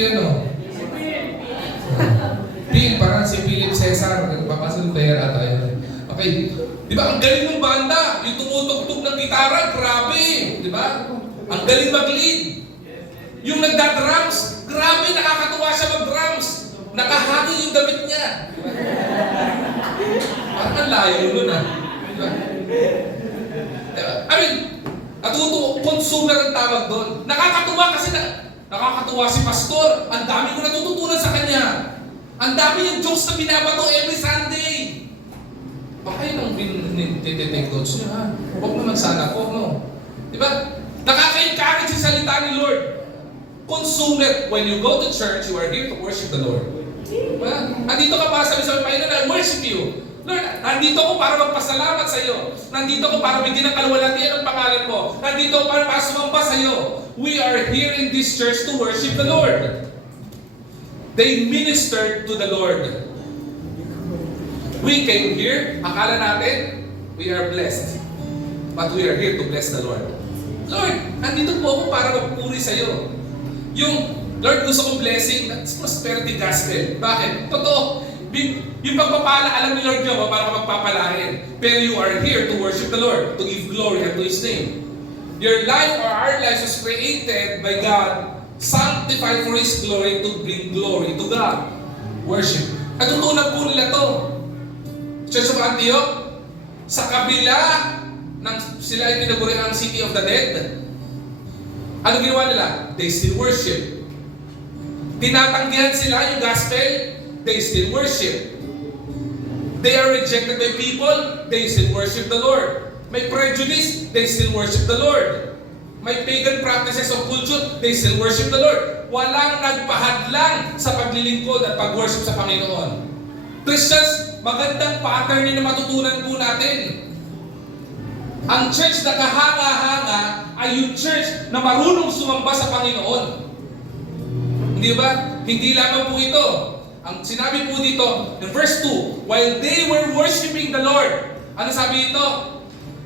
Phil, parang si Philip Cesar, nagpapasuntayer ata yun. Okay, di ba? Ang galing ng banda, yung tumutugtog ng gitara, grabe. Di ba? Ang galing mag-lead. Yung nagda-drums, grabe, nakakatuwa siya mag-drums. Nakahangin yung damit niya. Parang ang layo nun Diba? I mean, consumer ang tawag doon. Nakakatuwa kasi nakakatuwa si pastor. Ang dami ko natututunan sa kanya. Ang dami yung jokes na binabato every Sunday. Baka yun ang tinitake notes niyo, ha? Huwag naman sana po, no? Diba? Nakaka-encourage yung salita ni Lord. Consume it. When you go to church, you are here to worship the Lord. Diba? Nandito ka para sabi sa Panginoon, I worship you. Lord, nandito ako para magpasalamat sa iyo. Nandito ako para bigyan ng kaluwalhatian ang pangalan mo. Nandito ako para sumamba sa iyo. We are here in this church to worship the Lord. They ministered to the Lord. We came here, akala natin, we are blessed. But we are here to bless the Lord. Lord, nandito po ako para magpuri sa iyo. Yung, Lord, gusto kong blessing, that's prosperity gospel. Bakit? Totoo. Yung pagpapala, alam ni Lord nyo, para magpapalain. Pero you are here to worship the Lord, to give glory unto His name. Your life or our lives was created by God, sanctified for His glory, to bring glory to God. Worship. Natutunan po nila to. Church of Antioch, sa kabila ng sila ay tinaguri ang city of the dead. Ano ginawa nila? They still worship. Tinatanggihan sila yung gospel, they still worship. They are rejected by people, they still worship the Lord. May prejudice, they still worship the Lord. May pagan practices of culture, they still worship the Lord. Walang nagpahadlang sa paglilingkod at pag-worship sa Panginoon. Christians, magandang pattern na matutunan po natin. Ang church na kahanga-hanga ay yung church na marunong sumamba sa Panginoon. Hindi ba? Hindi lamang po ito. Ang sinabi po dito, in verse 2, while they were worshiping the Lord, ano sabi ito?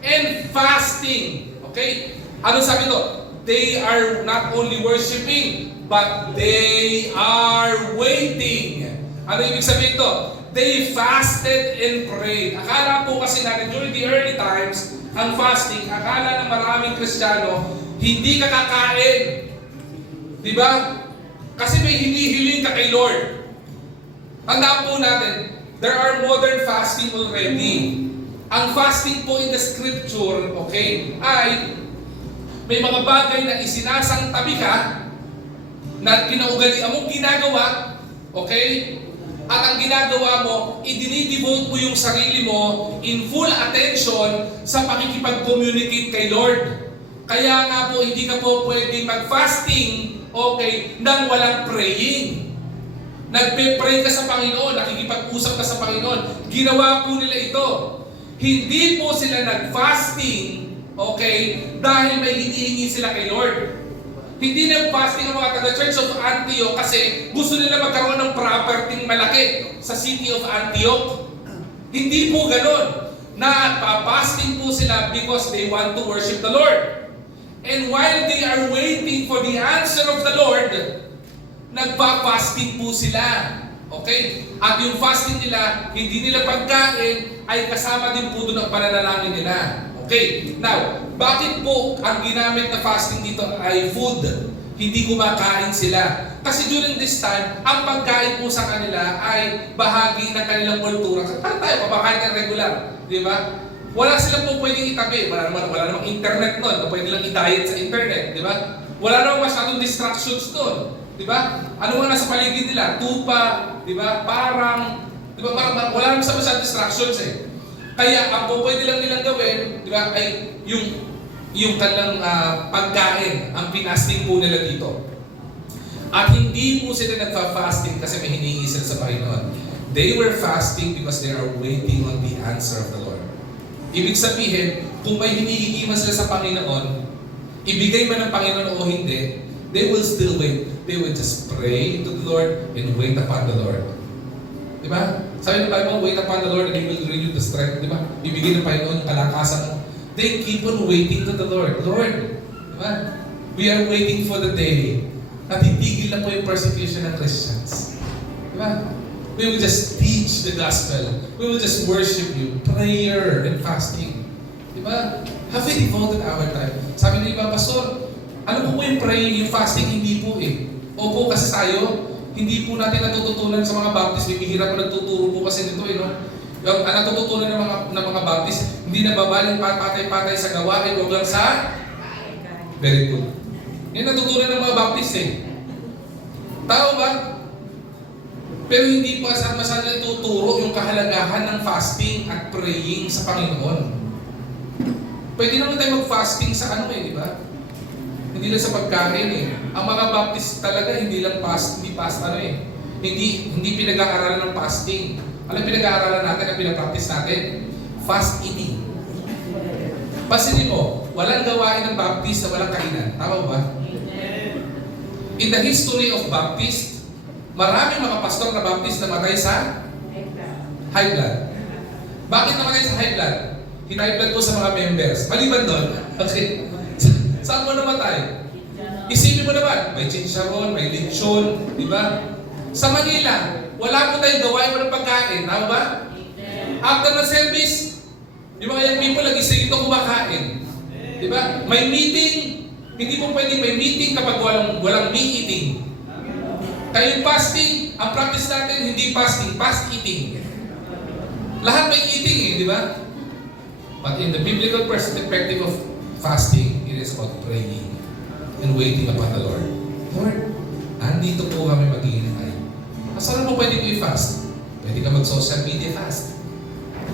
And fasting. Okay? Ano sabi ito? They are not only worshiping, but they are waiting. Ano ibig sabihin ito? They fasted and prayed. Akala po kasi natin during the early times, ang fasting, akala ng maraming Kristiyano, hindi ka kakain. Diba? Kasi may hinihiling ka kay Lord. Tandaan po natin, there are modern fasting already. Ang fasting po in the scripture, okay, ay may mga bagay na isinasantabi ka, na kinaugalian mong ginagawa, okay? At ang ginagawa mo, idinidevote mo yung sarili mo in full attention sa pakikipag-communicate kay Lord. Kaya nga po, hindi ka po pwede mag-fasting, okay, nang walang praying. Nagpe-pray ka sa Panginoon, nakikipag-usap ka sa Panginoon. Ginawa po nila ito. Hindi po sila nag-fasting, okay, dahil may hinihingi sila kay Lord. Hindi nag-fasting ang mga taga-Church of Antioch kasi gusto nila magkaroon ng property malaki sa city of Antioch. Hindi po ganon. Nagpa-fasting po sila because they want to worship the Lord. And while they are waiting for the answer of the Lord, nagpa-fasting po sila. Okay? At yung fasting nila, hindi nila pagkain, ay kasama din po doon ang pananalangin nila. Okay, now, bakit po ang ginamit na fasting dito ay food? Hindi kumakain sila. Kasi during this time, ang pagkain po sa kanila ay bahagi ng kanilang kultura. Parang tayo, kumakain ng regular. Di ba? Wala silang po pwedeng itabi. Wala namang internet nun. Pwede lang i-diet sa internet. Di ba? Wala namang masyadong distractions nun. Di ba? Ano nga nasa paligid nila? Tupa, di ba? Parang, di ba? Wala namang masyadong distractions eh. Kaya ang po pwede lang nilang gawin, di ba, ay yung kanilang pagkain, ang pinasting po nila dito. At hindi po sila nagpa-fasting kasi may hinihingi sila sa Panginoon. They were fasting because they are waiting on the answer of the Lord. Ibig sabihin, kung may hinihingi man sila sa Panginoon, ibigay man ng Panginoon o hindi, they will still wait. They will just pray to the Lord and wait upon the Lord. Diba? Sabi ng Bible, wait upon the Lord and He will renew the strength. Diba? Bibigyan ng Panginoon yung kalakasan mo. They keep on waiting to the Lord. Lord, diba? We are waiting for the day na titigil na po yung persecution ng Christians. Diba? We will just teach the gospel. We will just worship you. Prayer and fasting. Diba? Have we devoted our time? Sabi ng iba, Pastor, alam mo po yung praying, yung fasting, hindi po eh. Opo, kasi tayo, hindi po natin natututunan sa mga Baptist. Bibihira po nagtuturo po kasi nito eh, no? Ang natututunan ng mga Baptist, hindi nababaling patay-patay sa gawain, huwag lang sa... Very good. Yan natutunan ng mga Baptist eh. Tao ba? Pero hindi po masyadong tuturo yung kahalagahan ng fasting at praying sa Panginoon. Pwede naman tayo mag-fasting sa ano eh, di ba? Hindi lang sa pagkain eh. Ang mga Baptist talaga hindi lang ano eh. Hindi pinag-aaralan ng fasting. Alam pinag-aaralan natin, ang pinapractice natin? Fast eating. Pasinin mo, walang gawain ng Baptist na walang kainan. Tama ba? In the history of Baptist, maraming mga pastor na Baptist na matay sa high blood. Bakit namatay sa high blood? High blood po sa mga members. Maliban doon, okay. Saan mo namatay? Isipin mo naman, may chicharon, may lechon, di ba? Sa Manila, wala po tayong gawain mo ng pagkain, tama ba? After the service, yung mga young people lagi sa ito kumakain. Di ba? May meeting, hindi po pwede may meeting kapag walang me eating. Kaya yung fasting, ang practice natin, hindi fasting, fast eating. Lahat may eating eh, di ba? But in the biblical perspective of fasting, it is about praying and waiting upon the Lord. Lord, andito po kami maghihintay. Saan mo pwede ko i-fast? Pwede ka mag-social media fast.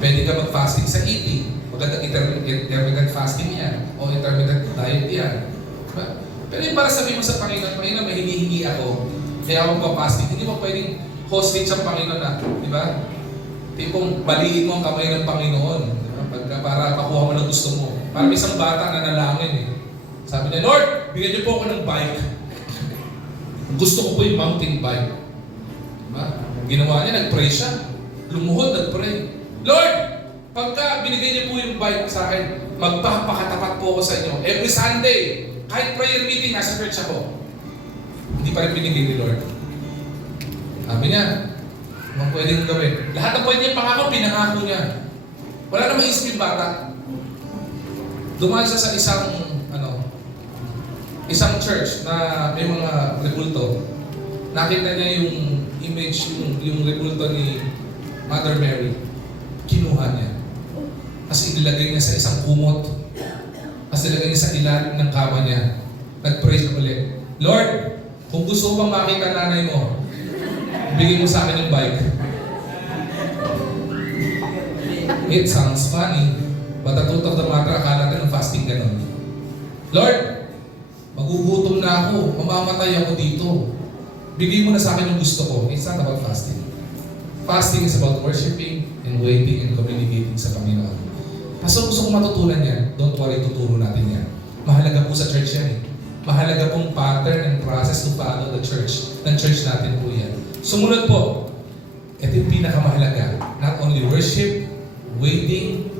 Pwede ka mag-fasting sa eating. Magandang intermittent fasting yan. O intermittent diet yan. Diba? Pero yung para sabihin mo sa Panginoon, Panginoon, may hinihingi ako. Kaya ako pa-fasting. Hindi mo pwedeng hostage sa Panginoon na. Di ba? Tipong baliin mo ang kamay ng Panginoon. Diba? Para makuha mo ng gusto mo. Parang isang bata na nalangin eh. Sabi niya, Lord, bigyan niyo po ako ng bike. Gusto ko po yung mountain bike. Diba? Ginawa niya, nag-pray siya. Lumuhod, nag-pray. Lord, pagka binigay niyo po yung bike sa akin, magpapakatapat po ako sa inyo. Every Sunday, kahit prayer meeting, nasa church ako. Hindi pa rin binigay ni Lord. Sabi niya, anong pwedeng gawin? Lahat ng pwede niya pangako, pinangako niya. Wala na maisip yung bata. Dumaan siya sa isang church na may mga rebulto. Nakita niya yung image, yung rebulto ni Mother Mary. Kinuha niya. Kasi inilagay niya sa isang kumot. Kasi nilagay niya sa ilalim ng kama niya. Nag-pray siya ulit. Lord, Kung gusto mo pang makita nanay mo, bigay mo sa akin yung bike. It sounds funny, but the truth of the matter, akala natin ng fasting ganun. Lord, magugutom na ako, mamamatay ako dito. Bigay mo na sa akin yung gusto ko. It's not about fasting. Fasting is about worshiping and waiting and communicating sa Panginoon. Pastor, gusto kong matutunan yan. Don't worry, tuturo natin yan. Mahalaga po sa church yan eh. Mahalaga pong pattern and process to follow the church. Ng church natin po yan. Sumunod po, ito yung pinakamahalaga. Not only worship, waiting,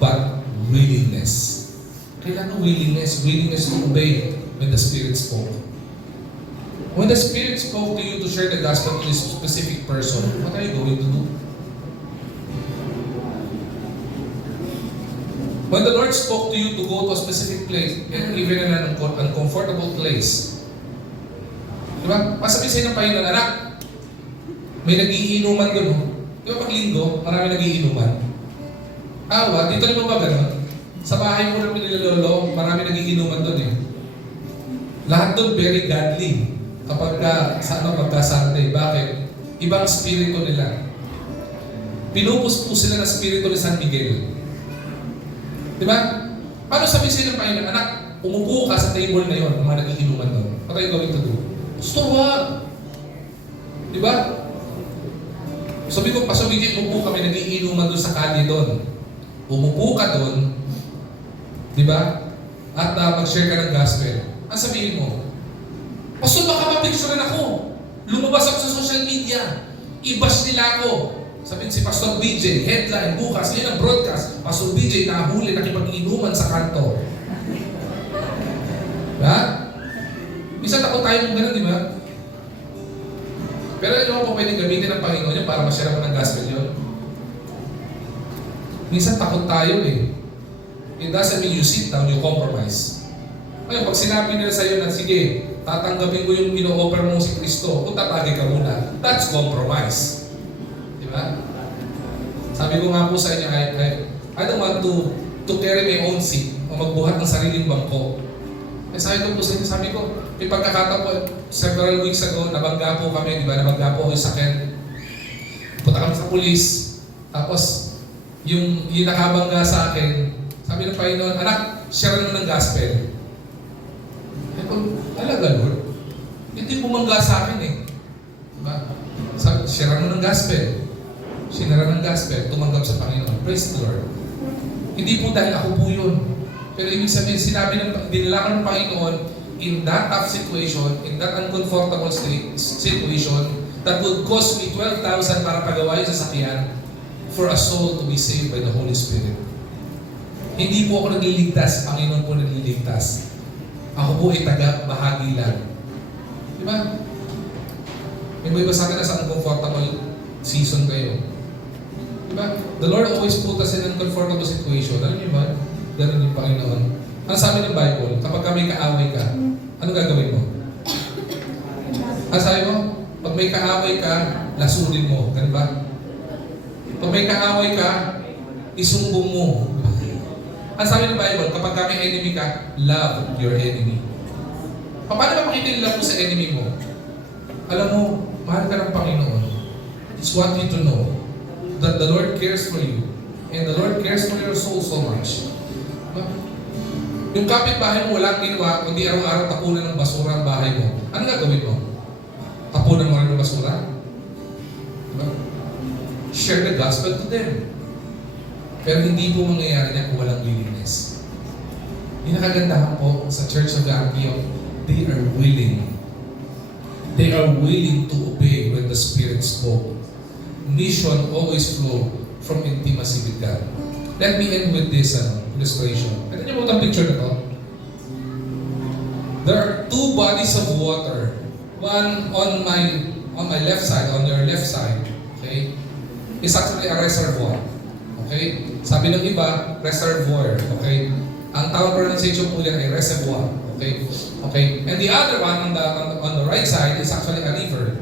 but willingness. Kailangan willingness to obey when the Spirit spoke. When the Spirit spoke to you to share the gospel to this specific person, what are you going to do? When the Lord spoke to you to go to a specific place, and even in an uncomfortable place, diba? Masabi sa'yo ng Panginoon, anak, may nagiinuman doon. Diba pag linggo, marami nagiinuman. Dito rin mo ba gano'n? Sa bahay mo namin nilalolo, marami nagiinuman doon eh. Lahat doon very godly. Kapag magka-Sunday. Bakit? Ibang spirito nila. Pinupus po sila ng spirito ni San Miguel. Diba? Paano sabihin sa'yo ng Panginoon, anak, umupo ka sa table na yon, mga nagiinuman doon. What are you going to do? Gusto wag. Diba? Sabi ko, pasawigin, umupo kami, nagiinuman doon sa kalye doon. Umupo ka doon, diba? At mag-share ka ng gospel. Ang sabihin mo, Pastor, baka mapicturean ako. Lumabas ako sa social media. I-bash nila ako. Sabihin si Pastor BJ, headline, bukas, yun ang broadcast. Pastor BJ, nahuli, nakipag-inuman sa kanto. Diba? Minsan takot tayo mong ganun, di ba? Pero hindi mo po pwedeng gamitin ng Panginoon yun para masyara mo ng gospel yun. Minsan takot tayo eh. It doesn't mean you sit down, you compromise. Ngayon, pag sinabi nila sa'yo na, sige, tatanggapin ko yung ino-offer mo si Kristo, kung tatagay ka muna, that's compromise. Di ba? Sabi ko nga po sa inyo, I don't want to carry my own seat o magbuhat ng sariling bangko. Sabi ko po sa inyo, sabi ko, may pagkakataon po, several weeks ago, nabangga po kami, di ba? Nabangga po ako sa sakyan. Punta kami sa pulis, tapos yung nakabangga sa akin, sabi ng Panginoon, anak, share mo ng gospel. Talaga, Lord? Hindi bumangga sa akin eh. Diba? Share mo ng gospel. Sinara ng gospel, tumanggap sa Panginoon. Praise the Lord. Hindi po dahil ako po yun. Pero ibig sabihin, dinala ko ng Panginoon in that tough situation, in that uncomfortable situation, that would cost me 12,000 para pagawa yung sasakyan for a soul to be saved by the Holy Spirit. Hindi po ako nagliligtas, Panginoon po nagliligtas. Ako po ay taga-bahagi lang. Di ba? May iba sa akin na sa uncomfortable season kayo. Di ba? The Lord always put us in an uncomfortable situation. Alam niyo ba? Ganun yung Panginoon. Ano sabi ng Bible? Kapag may kaaway ka, ano gagawin mo? Ano sabi mo? Pag may kaaway ka, lasunin mo. Ganun ba? Pag may kaaway ka, isumbong mo. Ang sabi ng Bible, kapag may enemy ka, love your enemy. Paano ba makikilala mo sa enemy mo? Alam mo, mahal ka ng Panginoon. It's want you to know that the Lord cares for you and the Lord cares for your soul so much. Yung kapitbahay mo walang ginawa, kundi araw-araw tapunan ng basura ang bahay mo. Ano gagawin mo? Tapunan mo rin ng basura? Share the gospel to them. Pero hindi po mangyayari niya kung walang willingness. Yung nakagandahan po sa Church of the Antioch, they are willing. They are willing to obey when the Spirit spoke. Mission always flow from intimacy with God. Let me end with this illustration. Ito niyo po itong picture na to. There are two bodies of water. One on my left side, on your left side, okay, is actually a reservoir. Okay? Sabi ng iba, reservoir. Okay? Ang tawag pronunciation po yan ay reservoir. Okay? Okay? And the other one on the right side is actually a river.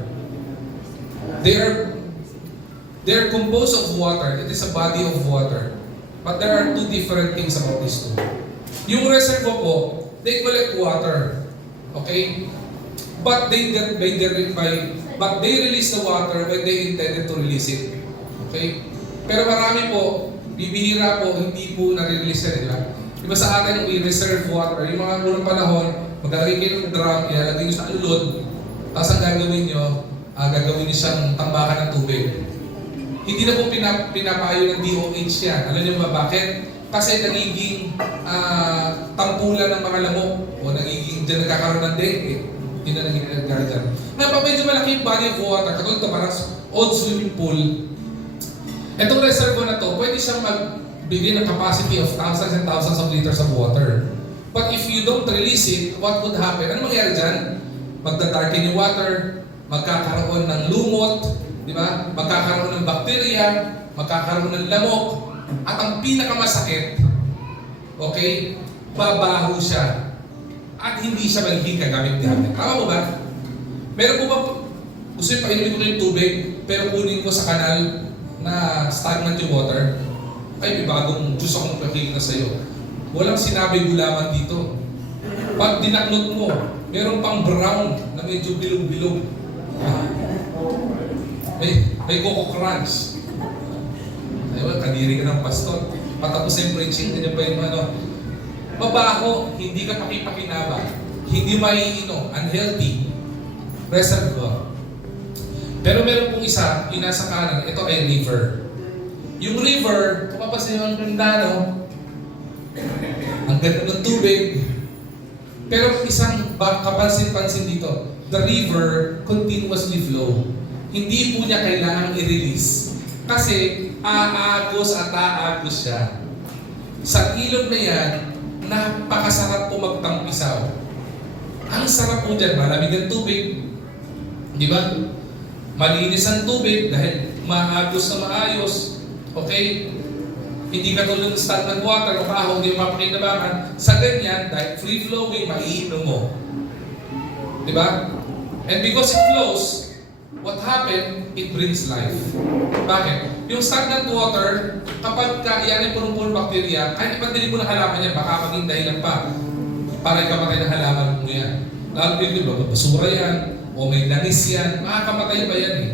They are composed of water. It is a body of water. But there are two different things about these two. Yung reservoir po, they collect water. Okay? but they release the water when they intended to release it. Okay? Pero marami po, bibihira po, hindi po nare-release yan, di ba? Diba sa atin, we reserve water. Yung mga unang panahon, maglalagay kayo ng drum, ilalagay nyo sa alulod, tapos ang gagawin nyo, gagawin nyo siyang tambakan ng tubig. Hindi na po pinapayo ng DOH yan. Alam nyo ba bakit? Kasi nagiging tampulan ng mga lamok o nagiging dyan nagkakaroon ng dengue. Hindi na naging nagkakaroon dyan. Ngayon pa medyo malaki yung body of water. Katulad ito, parang old swimming pool. Itong reservoir na to, pwede siyang magbigay ng capacity of thousands and thousands of liters of water. But if you don't release it, what would happen? Ano mangyari dyan? Magdadarken yung water, magkakaroon ng lumot, di ba? Magkakaroon ng bakterya, magkakaroon ng lamok, at ang pinakamasakit, okay, babaho siya. At hindi siya magiging kagamit-gamit. Tama mo ba? Meron po ba, gusto yung painumin ko yung tubig, pero kunin ko sa kanal na stagnant yung water? Ay, may bagong juice akong pakikita sa'yo. Walang sinabi gulaman dito. Pag dinaklot mo, meron pang brown na medyo bilog-bilog. May Coco Crunch. Ayun, kadiri ka ng pastor. Patapos na yung preaching, ganyan pa yung ano. Mabaho, hindi ka pakipakinaba. Hindi maiinom, unhealthy. Reservoir. Pero meron pong isa, yung nasa kanan, ito ay river. Yung river, kung mapasin yung ganda, no? Ang ganda ng tubig. Pero isang kapansin-pansin dito, the river continuously flow. Hindi po niya kailangang i-release. Kasi aagos at aagos siya. Sa ilog na yan, napakasarap po magtampisaw. Ang sarap po dyan, malamig ang tubig. Di ba? Malinis ang tubig dahil maagos na maayos. Okay? Hindi katulad ng stagnant water o kahoy, hindi mapakinabangan. Sa ganyan, dahil free-flowing, maiinom mo. Di ba? And because it flows, what happened? It brings life. Bakit? Yung stagnant water, kapag yan ay punong-punong bakterya, kahit ipandili mo ng halaman yan, baka maging dahilan pa para ikamatay ng halaman mo yan. Lalo din, di ba? Basura yan, o may langis yan, makakamatay ba yan eh?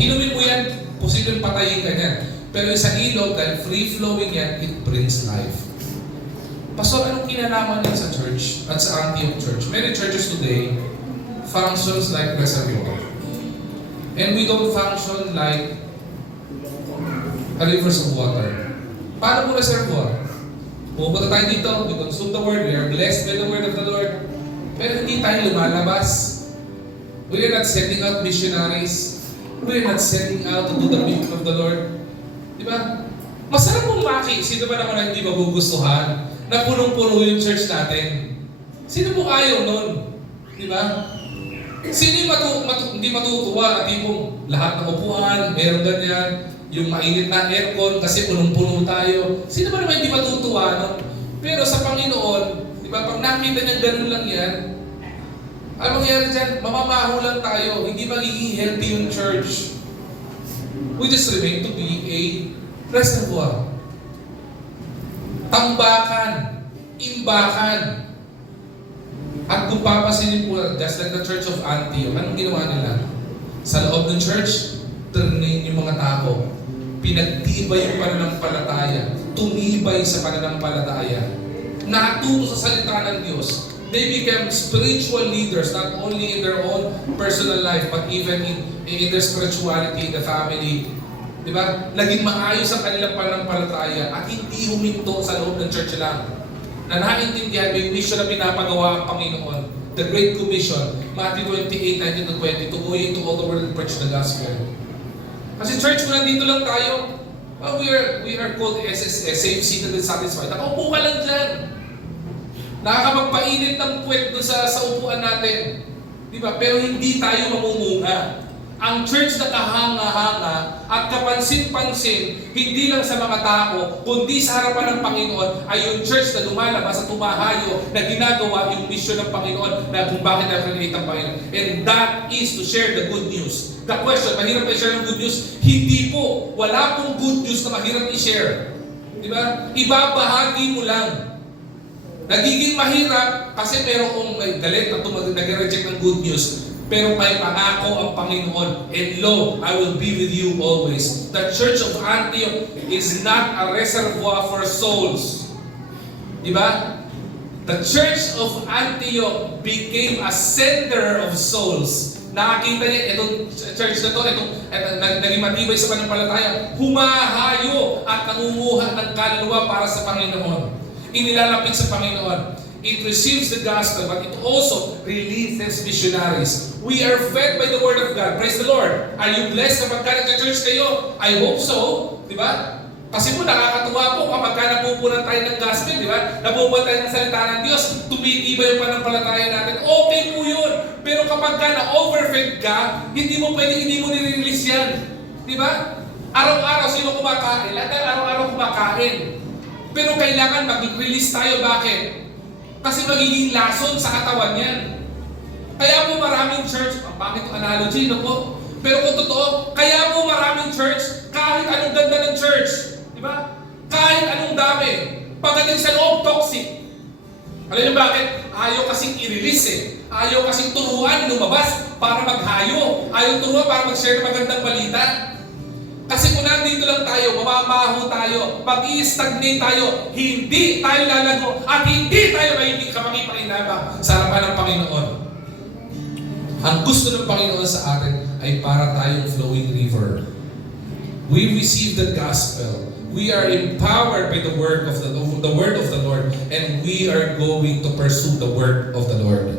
Inumin mo yan, posibleng patayin ka yan. Pero sa ilog, dahil free-flowing yan, it brings life. Pastor, anong kinalaman yan sa church at sa Antioch Church? Many churches today functions like reservoir. And we don't function like a rivers of water. Paano po reservoir? Pupunta tayo dito, we consume the word, we are blessed by the word of the Lord. Pero hindi tayo lumalabas. We are not sending out missionaries. We are not sending out to do the will of the Lord. Diba? Masarap mong sino ba naman na hindi magugustuhan na punong-puno yung church natin? Sino mo ayaw nun? Diba? Sino yung hindi matutuwa at tipong lahat ng upuan, meron ganyan, yung mainit na aircon kasi punong-puno tayo. Sino ba naman hindi matutuwa nun? Pero sa Panginoon, diba, pag nakita niya ganun lang yan, ano mangyari dyan? Mamamaho lang tayo. Hindi magiging healthy yung church. We just remain to be a reservoir. Tambakan. Imbakan. At kung papasinin po, just like the Church of Antioch, anong ginawa nila? Sa loob ng church, train yung mga tao. Pinagtibay yung pananampalataya. Tumibay sa pananampalataya. Natuto sa salita ng Diyos. They became spiritual leaders, not only in their own personal life, but even in their spirituality, the family. Diba? Naging maayos ang kanilang pananampalataya at hindi huminto sa loob ng church lang. Na naiintindihan, may mission na pinapagawa ang Panginoon. The Great Commission, Matthew 28:19-20, to go into all the world and preach the gospel. Kasi church, kung nandito lang tayo, well, we are called SSS, safe, seated, and satisfied. Nakaupo ka lang dyan. Nakakapagpainit ng puwet doon sa upuan natin. Diba? Pero hindi tayo mamumunga. Ang church na kahanga-hanga at kapansin-pansin, hindi lang sa mga tao, kundi sa harapan ng Panginoon, ay yung church na lumalabas at tumahayo na ginagawa yung mission ng Panginoon na kung bakit na-create ang Panginoon. And that is to share the good news. The question, mahirap i-share ng good news? Hindi po. Wala pong good news na mahirap i-share. Diba? Ibabahagi mo lang. Nagiging mahirap kasi merong may galit at nag-reject ng good news. Pero may pangako ang Panginoon, and lo, I will be with you always. The Church of Antioch is not a reservoir for souls. Diba? The Church of Antioch became a center of souls. Nakakita niya, itong church na to, naging matibay sa pananampalataya, humahayo at nangunguha ng kaluluwa para sa Panginoon. Inilalapit sa Panginoon. It receives the gospel, but it also releases missionaries. We are fed by the Word of God. Praise the Lord. Are you blessed kapag nag-church kayo? I hope so. Di ba? Kasi po nakakatuwa po kapag napupunan tayo ng gospel, di ba? Napupunan tayo ng salita ng Diyos, tumitibay yung pananampalataya natin. Okay po yun. Pero kapag na-overfed ka, hindi mo nire-release yan. Di ba? Araw-araw sino kumakain? Lahat tayo araw-araw kumakain. Pero kailangan mag-release tayo. Bakit? Kasi magiging lason sa katawan yan. Kaya po maraming church, ang pangit ang analogy, no po? Pero kung totoo, kaya po maraming church, kahit anong ganda ng church, di ba? Kahit anong dami, pagdating sa loob, toxic. Alam niyo bakit? Ayaw kasing i-release eh. Ayaw kasing turuan, lumabas para maghayo. Ayaw turuan para mag-share ng magandang balita. Kasi kung nandito lang tayo, mamamaho tayo, mag-i-stagnate tayo, hindi tayo lalago, at hindi tayo magiging kapakipakinabang sa harapan ng Panginoon. Ang gusto ng Panginoon sa atin ay para tayong flowing river. We receive the gospel. We are empowered by the word of the Lord, and we are going to pursue the work of the Lord.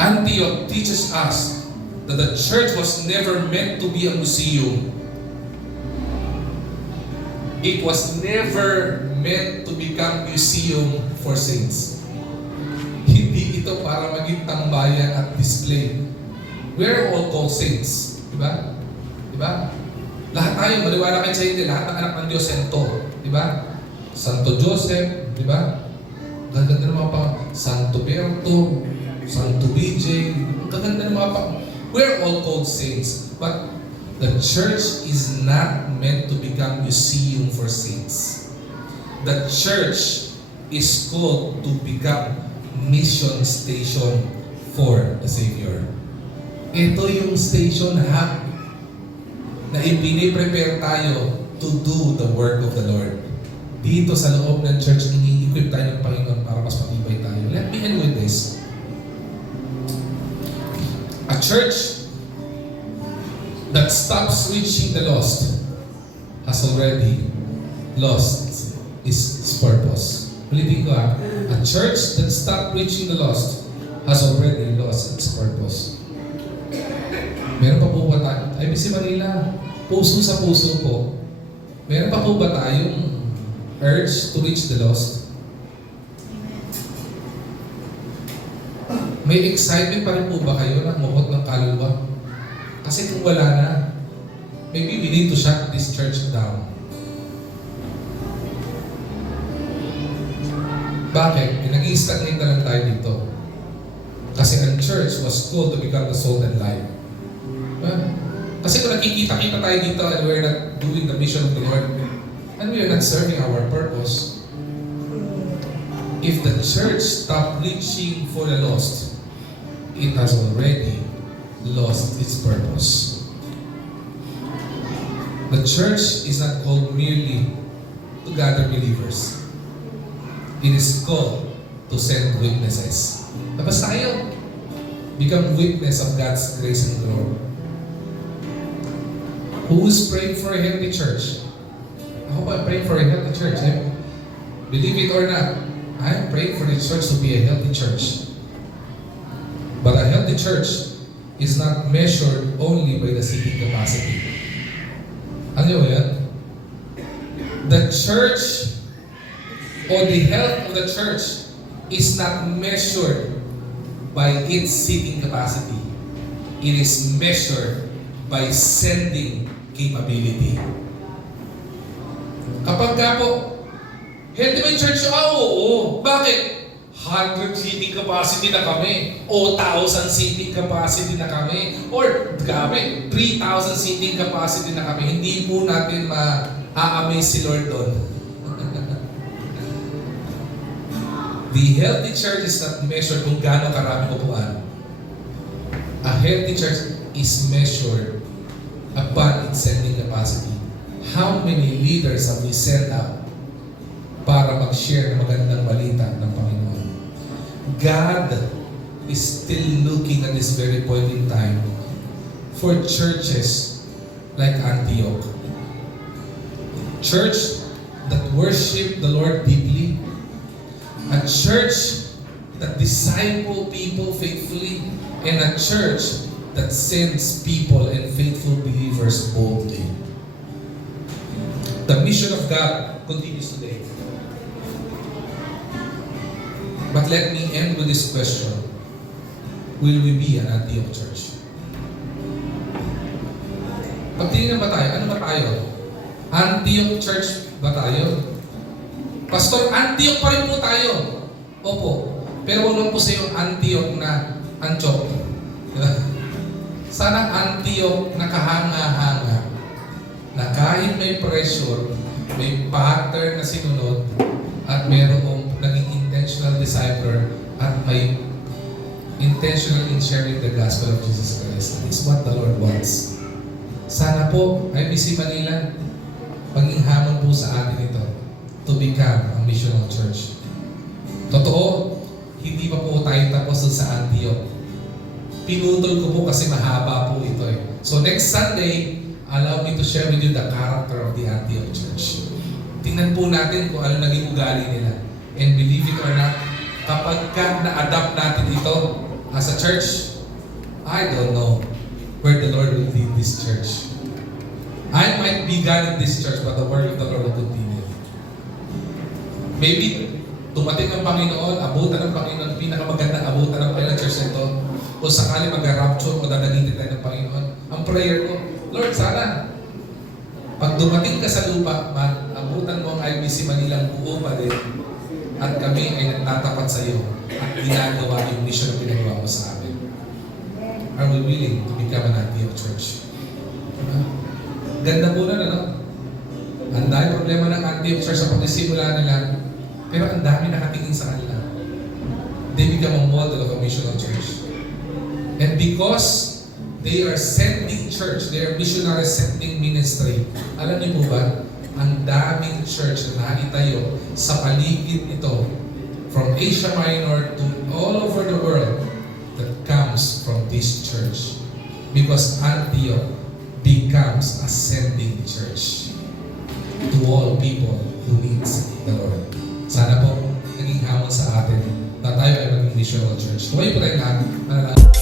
Antioch teaches us that the church was never meant to be a museum. It was never meant to become museum for saints. Hindi ito para maging tambayan at display. We're all called saints. Diba? Diba? Lahat tayo, maliwala kayo sa hindi, lahat ng anak ng Diyos santo. Diba? Santo Joseph, diba? Gaganda ng mga Santo Berto, Santo BJ, gaganda ng mga we're all called saints, but the church is not meant to become museum for saints. The church is called to become mission station for the Savior. Ito yung station hub na ipiniprepare tayo to do the work of the Lord. Dito sa loob ng church, ini-equip tayo ng Panginoon para mas matibay tayo. Let me end with this. A church that stops reaching the lost has already lost its purpose. Ulitin ko a church that stopped reaching the lost has already lost its purpose. Meron pa po ba tayo? IBC Manila, puso sa puso po. Meron pa po ba tayong urge to reach the lost? May excitement pa rin po ba kayo na muhot ng kaluluwa? Kasi kung wala na, maybe we need to shut this church down. Bakit? Nag-i-stagnate na lang tayo dito. Kasi ang church was called to become the salt and light. Kasi kung nakikita-kita tayo dito and we're not doing the mission of the Lord, and we are not serving our purpose, if the church stopped reaching for the lost, it has already lost its purpose. The church is not called merely to gather believers. It is called to send witnesses. Tapos tayo, become witness of God's grace and glory. Who is praying for a healthy church? I hope I'm praying for a healthy church. Believe it or not, I'm praying for the church to be a healthy church. But a healthy church is not measured only by the seating capacity. Ano yun yan? The church or the health of the church is not measured by its seating capacity. It is measured by sending capability. Kapag ka po, healthy ba yung church? Oo. Bakit? 100 seating capacity na kami. O 1,000 seating capacity na kami. Or, grabe, 3,000 seating capacity na kami. Hindi po natin ma-amaze si Lord doon. The healthy church is not measured kung gaano karami upuan. A healthy church is measured upon its sending capacity. How many leaders have we sent out para mag-share ng magandang balita ng Panginoon? God is still looking at this very point in time for churches like Antioch. Church that worship the Lord deeply. A church that disciple people faithfully. And a church that sends people and faithful believers boldly. The mission of God continues today. But let me end with this question. Will we be an Antioch church? Pagtingin ba tayo? Ano ba tayo? Antioch church ba tayo? Pastor, Antioch pa rin po tayo. Opo. Pero wala po sa iyo Antioch na Antioch. Sana Antioch na kahanga-hanga. Na kahit may pressure, may pattern na sinunod, at mayroong naging intentional discipler, at may intentional in sharing the gospel of Jesus Christ. That is what the Lord wants. Sana po, IBC Manila, maging hamon po sa atin ito to become a missional church. Totoo, hindi pa po tayo tapos sa Antioch. Pinutol ko po kasi mahaba po ito eh. So next Sunday, allow me to share with you the character of the Antioch church. Tingnan po natin kung ano naging ugali nila. And believe it or not, kapag na-adapt natin ito as a church, I don't know where the Lord will lead this church. I might be God in this church, but the word of the Lord will continue. Maybe dumating ang Panginoon, abutan ng Panginoon, pinakamagandang abutan ng Panginoon church na ito, o sakali mag-rapture o dadalitin tayo ng Panginoon. Ang prayer ko, Lord, sana, pag dumating ka sa lupa, abutan mo ang IBC Manila buo pa din, at kami ay nagtatapat sa iyo at ginagawa yung mission na pinagawa mo sa amin. Are we willing to become an Antioch church? Ganda po na, ano? Ang dahil problema ng Antioch church sa pagsisimula nila, pero ang dami nakatingin sa kanila. They become a model of a missional church. And because they are sending church, they are missionary sending ministry, alam niyo po ba, ang daming church na naitayo sa paligid nito, from Asia Minor to all over the world, that comes from this church. Because Antioch becomes a sending church to all people who needs the Lord. Sana po, naging hamon sa atin na tayo ay maging missional church. Tumayo po tayo lahat.